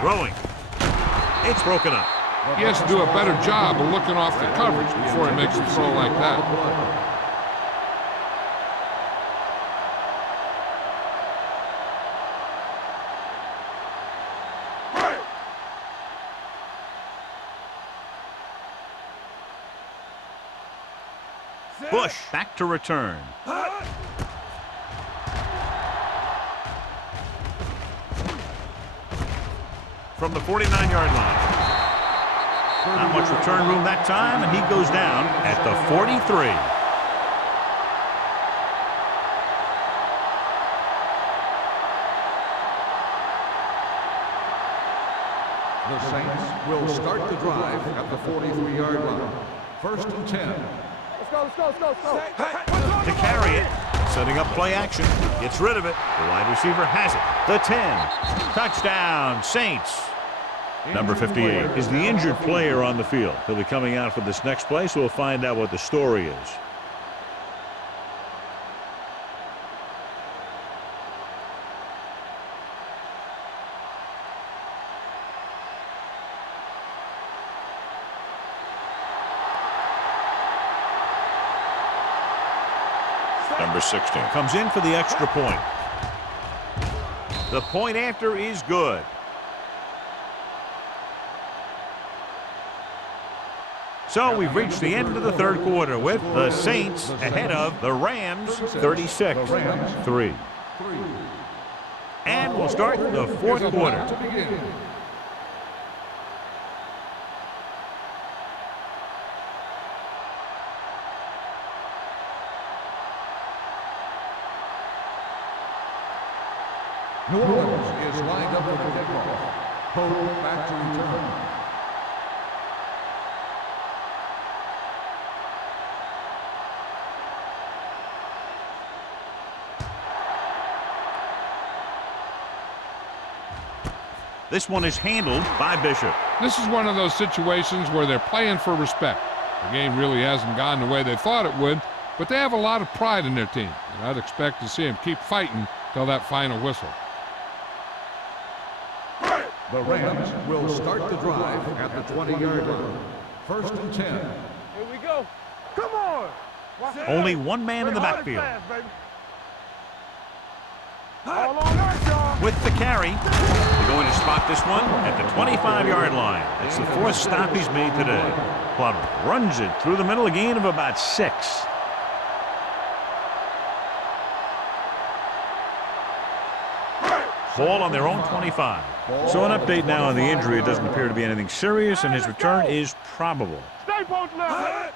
Throwing. It's broken up. He has to do a better job of looking off the coverage before he makes a throw like that. Bush back to return. From the 49-yard line. Not much return room that time, and he goes down at the 43. The Saints will start the drive at the 43-yard line. 1st and 10. Let's go, let's go, let's go, let's go. To carry it, setting up play action, gets rid of it. The wide receiver has it. The 10. Touchdown, Saints. Number 58 is the injured player on the field. He'll be coming out for this next play, so we'll find out what the story is. Number 16 comes in for the extra point. The point after is good. So we've reached the end of the 3rd quarter with the Saints ahead of the Rams 36-3. And we'll start the 4th quarter. New Orleans is lined up for the kickoff. Pope back to return. This one is handled by Bishop. This is one of those situations where they're playing for respect. The game really hasn't gone the way they thought it would, but they have a lot of pride in their team, and I'd expect to see them keep fighting till that final whistle. The Rams will start the drive at the 20-yard line. 1st and 10. Here we go. Come on. Only one man in the backfield. All on us, y'all. With the carry, they're going to spot this one at the 25-yard line. It's the 4th stop he's made today. Plummer runs it through the middle, a gain of about 6. Ball on their own 25. So an update now on the injury. It doesn't appear to be anything serious, and his return is probable. Stay both left.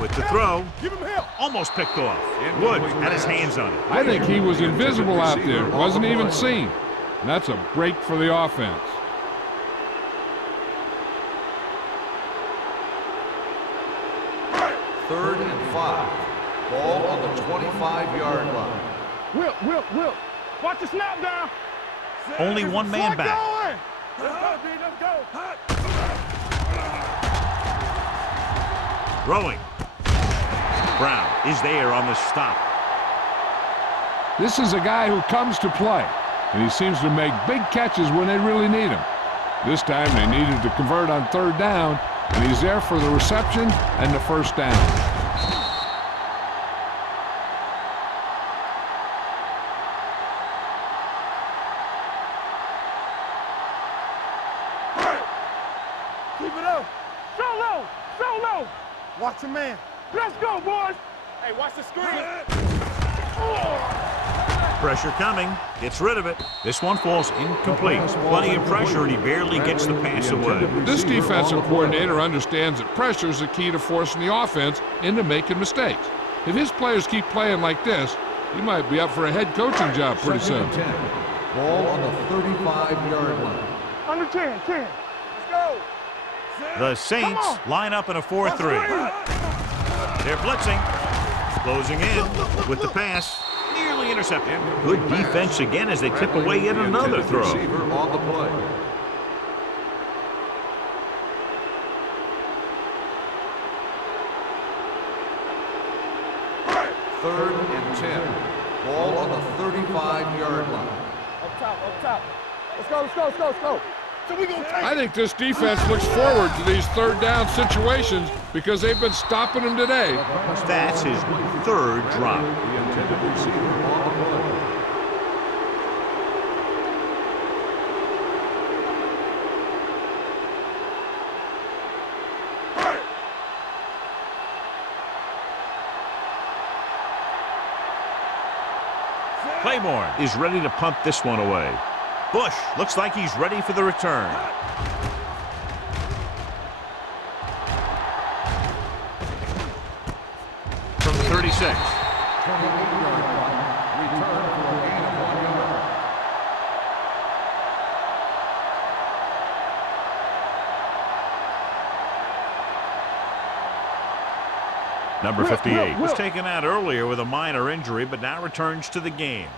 With the throw, Give him help. almost picked off. Woods had his hands on it. I think he was invisible out there, wasn't even seen. And that's a break for the offense. Third and 5. Ball on the 25-yard line. Whip. Watch the snap down. Only one man back. Let's go, D. Let's go. Throwing. Brown is there on the stop. This is a guy who comes to play, and he seems to make big catches when they really need him. This time they needed to convert on 3rd down, and he's there for the reception and the 1st down. Keep it up. So low. Watch the man. Let's go, boys. Hey, watch the screen. Pressure coming. Gets rid of it. This one falls incomplete. Plenty of pressure, and he barely gets the pass away. This defensive coordinator understands that pressure is the key to forcing the offense into making mistakes. If his players keep playing like this, he might be up for a head coaching job pretty soon. 10. Ball on the 35-yard line. Under 10. Let's go. The Saints line up in a 4-3. They're blitzing. Closing in with the pass. Nearly intercepted. Good defense again as they tip away yet another throw. Receiver on the play. Third and 10. Ball on the 35-yard line. Up top. Let's go. So we gonna take I think this defense looks forward to these 3rd down situations because they've been stopping them today. That's his 3rd drop. The intended receiver on the play. Claiborne is ready to punt this one away. Bush looks like he's ready for the return. From 36. 28-yard punt. Return for a gain of 1 yard. Number 58 was taken out earlier with a minor injury, but now returns to the game.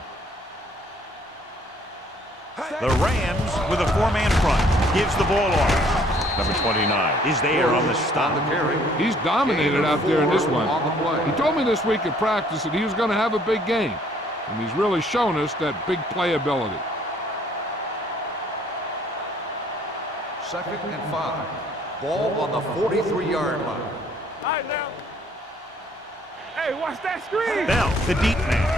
The Rams with a 4-man front. Gives the ball off. Number 29 is there on the stop. He's dominated out there in this one. He told me this week at practice that he was going to have a big game, and he's really shown us that big playability. 2nd and 5. Ball on the 43-yard line. All right, now. Hey, watch that screen. Bell, the deep man.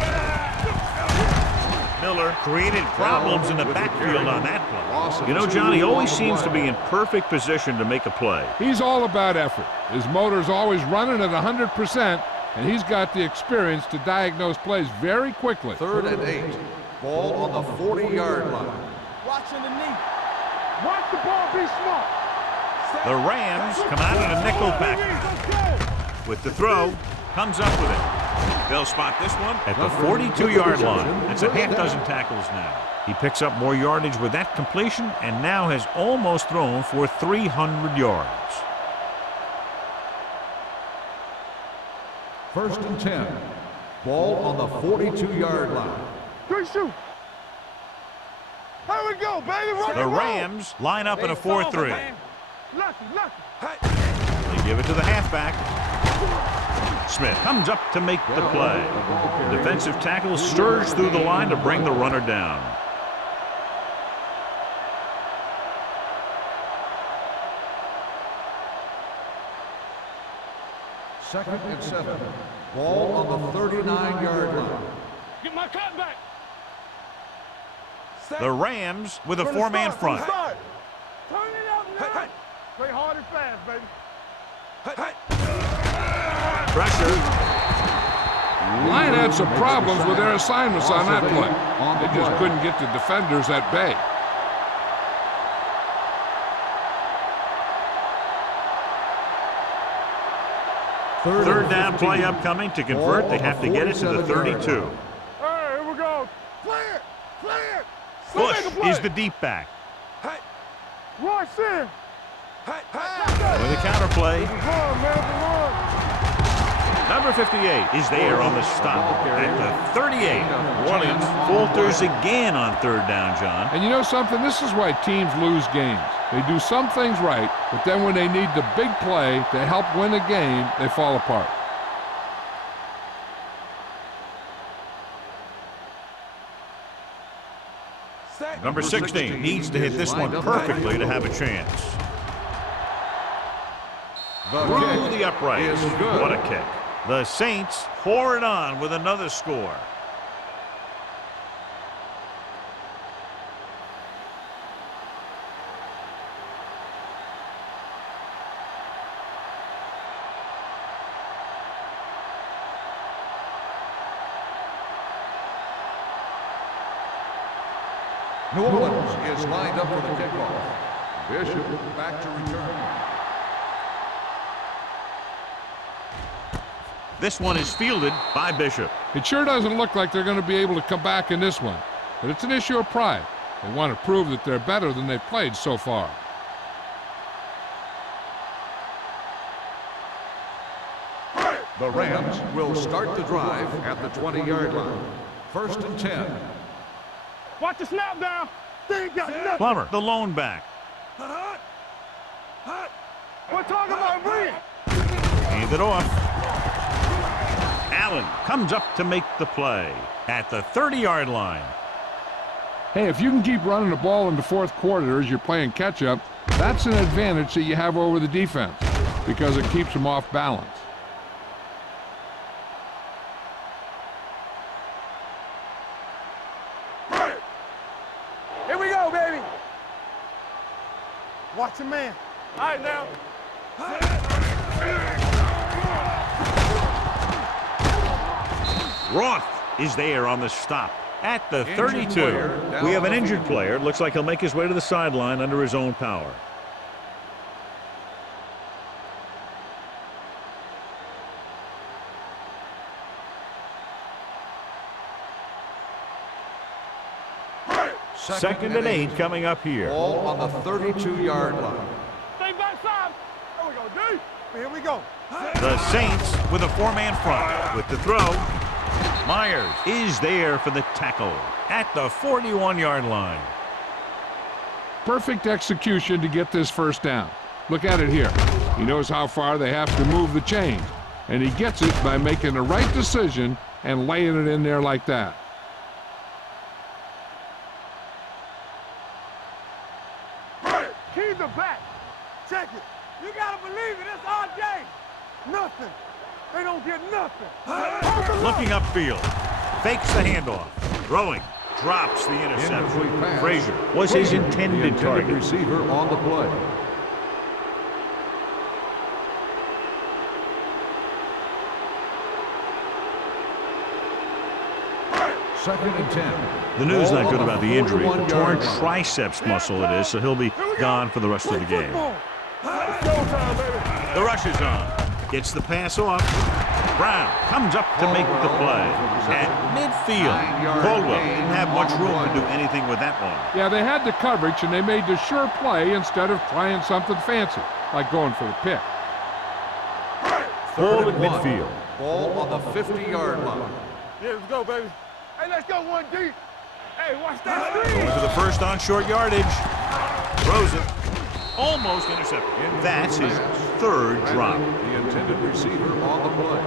Miller created problems in the backfield on that play. You know, John, he always seems to be in perfect position to make a play. He's all about effort. His motor's always running at 100%, and he's got the experience to diagnose plays very quickly. 3rd and 8. Ball on the 40-yard line. Watch underneath. Watch the ball be smart. The Rams come out in a nickel package. With the throw, comes up with it. They'll spot this one at the 42-yard line. That's a half dozen tackles now. He picks up more yardage with that completion and now has almost thrown for 300 yards. 1st and 10. Ball on the 42-yard line. Good shoot. Here we go, baby. The Rams line up in a 4-3. Lucky. They give it to the halfback. Smith comes up to make the play. The defensive tackle stirs through the line to bring the runner down. Second and 7. Ball on the 39-yard line. Get my cut back. The Rams with a four-man front. Turn it out now. Play hard and fast, baby. Pressure. Line had some problems with their assignments on that play. They just couldn't get the defenders at bay. Third down play upcoming. To convert, they have to get it to the 32. All right, here we go. Play it. Bush is the deep back. Roy Sin. With a counter play. Number 58 is there on the stop at the 38. New Orleans falters again on third down, John. And you know something? This is why teams lose games. They do some things right, but then when they need the big play to help win a game, they fall apart. Number 16 needs to hit this one perfectly to have a chance. Through the upright. What a kick. The Saints pour it on with another score. New Orleans is lined up for the kickoff. Bishop back to return. This one is fielded by Bishop. It sure doesn't look like they're going to be able to come back in this one, but it's an issue of pride. They want to prove that they're better than they've played so far. The Rams will start the drive at the 20-yard line. First and 10. Watch the snap down. They ain't got nothing. Plummer, the lone back. We're talking about Bree. Hand it off. Allen comes up to make the play at the 30-yard line. Hey, if you can keep running the ball in the fourth quarter as you're playing catch-up, that's an advantage that you have over the defense because it keeps them off balance. Here we go, baby. Watch your man. All right, now. Roth is there on the stop at the 32. We have an injured player. Looks like he'll make his way to the sideline under his own power. Second and 8 coming up here. Ball on the 32-yard line. Stay backside. There we go, D. Here we go. The Saints with a four-man front. With the throw, Myers is there for the tackle at the 41-yard line. Perfect execution to get this first down. Look at it here. He knows how far they have to move the chains, and he gets it by making the right decision and laying it in there like that. Keys are back. Check it. You gotta believe it. It's our game. Nothing. They don't get nothing. Looking upfield. Fakes the handoff. Throwing. Drops the interception. Frazier was his intended target. Receiver on the play. Second and 10. The news not good about the injury. The torn triceps muscle it is, so he'll be gone for the rest of the game. The rush is on. Gets the pass off. Brown comes up to make the play. At midfield, Caldwell didn't have much room to do anything with that one. Yeah, they had the coverage, and they made the sure play instead of trying something fancy, like going for the pick. Ball at midfield. Ball on the 50-yard line. Yeah, let's go, baby. Hey, let's go 1D. Hey, watch that screen. Going for the first on short yardage. Throws it. Almost intercepted. That's his third drop. The intended receiver on the play.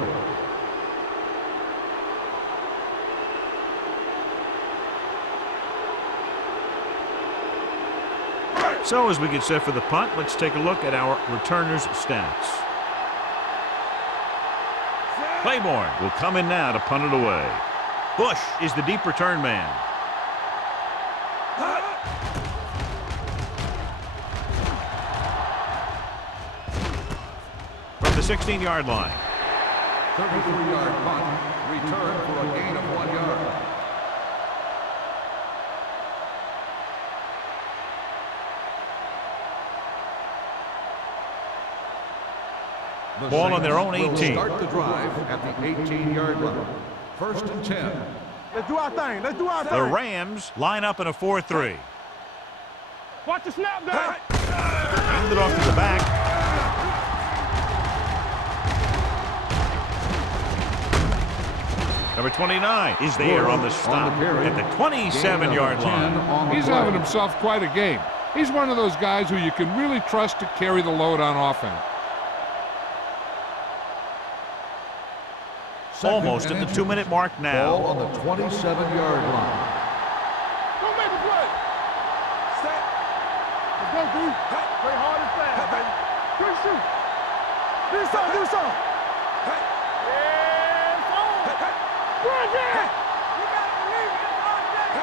So as we get set for the punt, let's take a look at our returners' stats. Claiborne will come in now to punt it away. Bush is the deep return man. From the 16-yard line. 33-yard punt. Return for a gain of 1 yard. Ball on their own 18. Start the drive at the 18-yard line. 1st and 10. Let's do our thing. Let's do our thing. The Rams line up in a 4-3. Watch the snap down. Hand it off to the back. Number 29 is there on the stop at the 27-yard line. He's having himself quite a game. He's one of those guys who you can really trust to carry the load on offense. Almost at the 2-minute mark now. Ball on the 27-yard line. Go make a play. Set. Let's go, D. Play hard and fast, baby. Good shoot. Do something, do something. Yeah, forward. Good, yeah. You got to believe it. It's all day.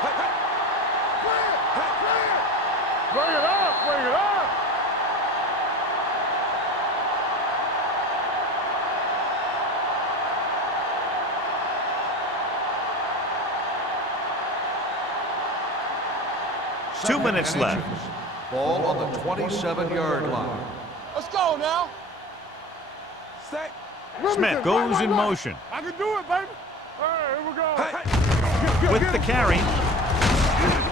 Play it. Play it. Bring it up. Bring it up. Two minutes left. Ball on the 27-yard line. Let's go now. Set. Smith goes in motion. I can do it, baby. All right, here we go. With the carry,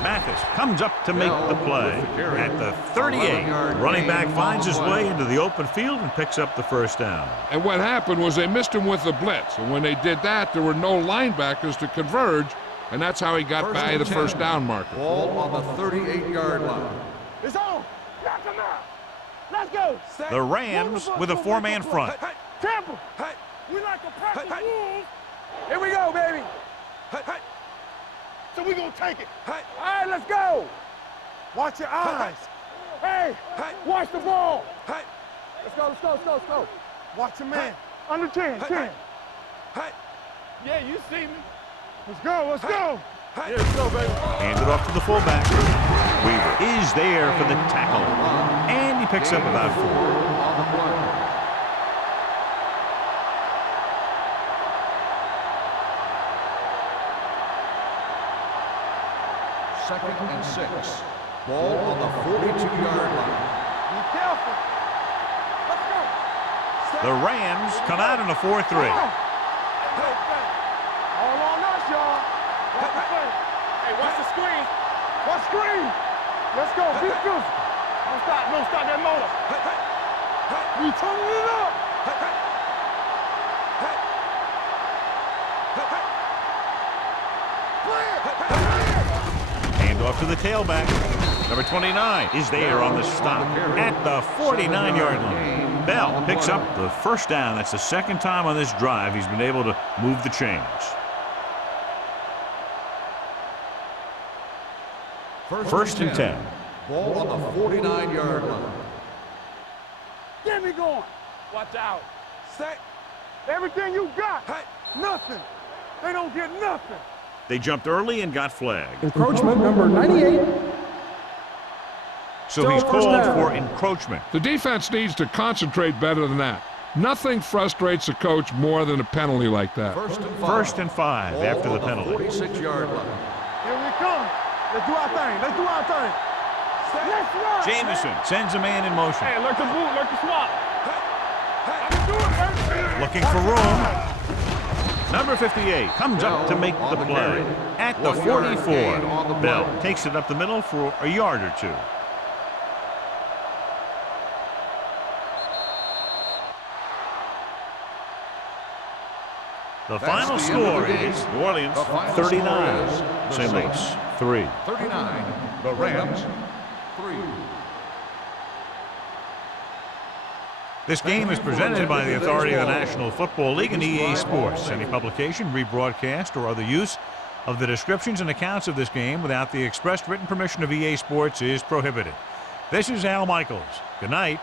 Mathis comes up to make the play. At the 38, running back finds his way into the open field and picks up the first down. And what happened was they missed him with the blitz. And when they did that, there were no linebackers to converge. And that's how he got by the first down marker. Ball on the 38-yard line. It's on. Knock him out. Let's go. Set. The Rams with a 4-man front. Tampa. We like to practice wolves. Here we go, baby. So we gonna take it. All right, let's go. Watch your eyes. Hey, watch the ball. Let's go, let's go, let's go, let's go. Watch your man. Under 10, 10. Yeah, you see me. Let's go, let's go. Yeah, let's go, baby. Hand it off to the fullback. Weaver is there for the tackle. And he picks up about 4. On the play. Second and 6. Ball on the 42-yard line. Be careful. Let's go. The Rams come out in a 4-3. All on us, y'all. Watch the play. Hey, watch the screen. Watch screen. Let's go. Be physical. Don't stop that motor. We turning it up. Hand off to the tailback. Number 29 is there on the stop at the 49-yard line. Bell picks up the first down. That's the second time on this drive he's been able to move the chains. First and 10. Ball on the 49-yard line. Get me going. Watch out. Set. Everything you got. Nothing. They don't get nothing. They jumped early and got flagged. Encroachment number 98. So he's called for encroachment. The defense needs to concentrate better than that. Nothing frustrates a coach more than a penalty like that. First and 5 after the penalty. 46-yard line. Here we come. Let's do our thing. Let's do our thing. Let's run. Jamison sends a man in motion. Hey, lurk the boot, lurk the swap. I can do it, baby. Looking for room. Number 58 comes up to make the play. At the 44, Bell takes it up the middle for a yard or 2. The final score is New Orleans 39, St. Louis 3. 39, the Rams 3. This game is presented by the authority of the National Football League and EA Sports. Any publication, rebroadcast, or other use of the descriptions and accounts of this game without the expressed written permission of EA Sports is prohibited. This is Al Michaels. Good night.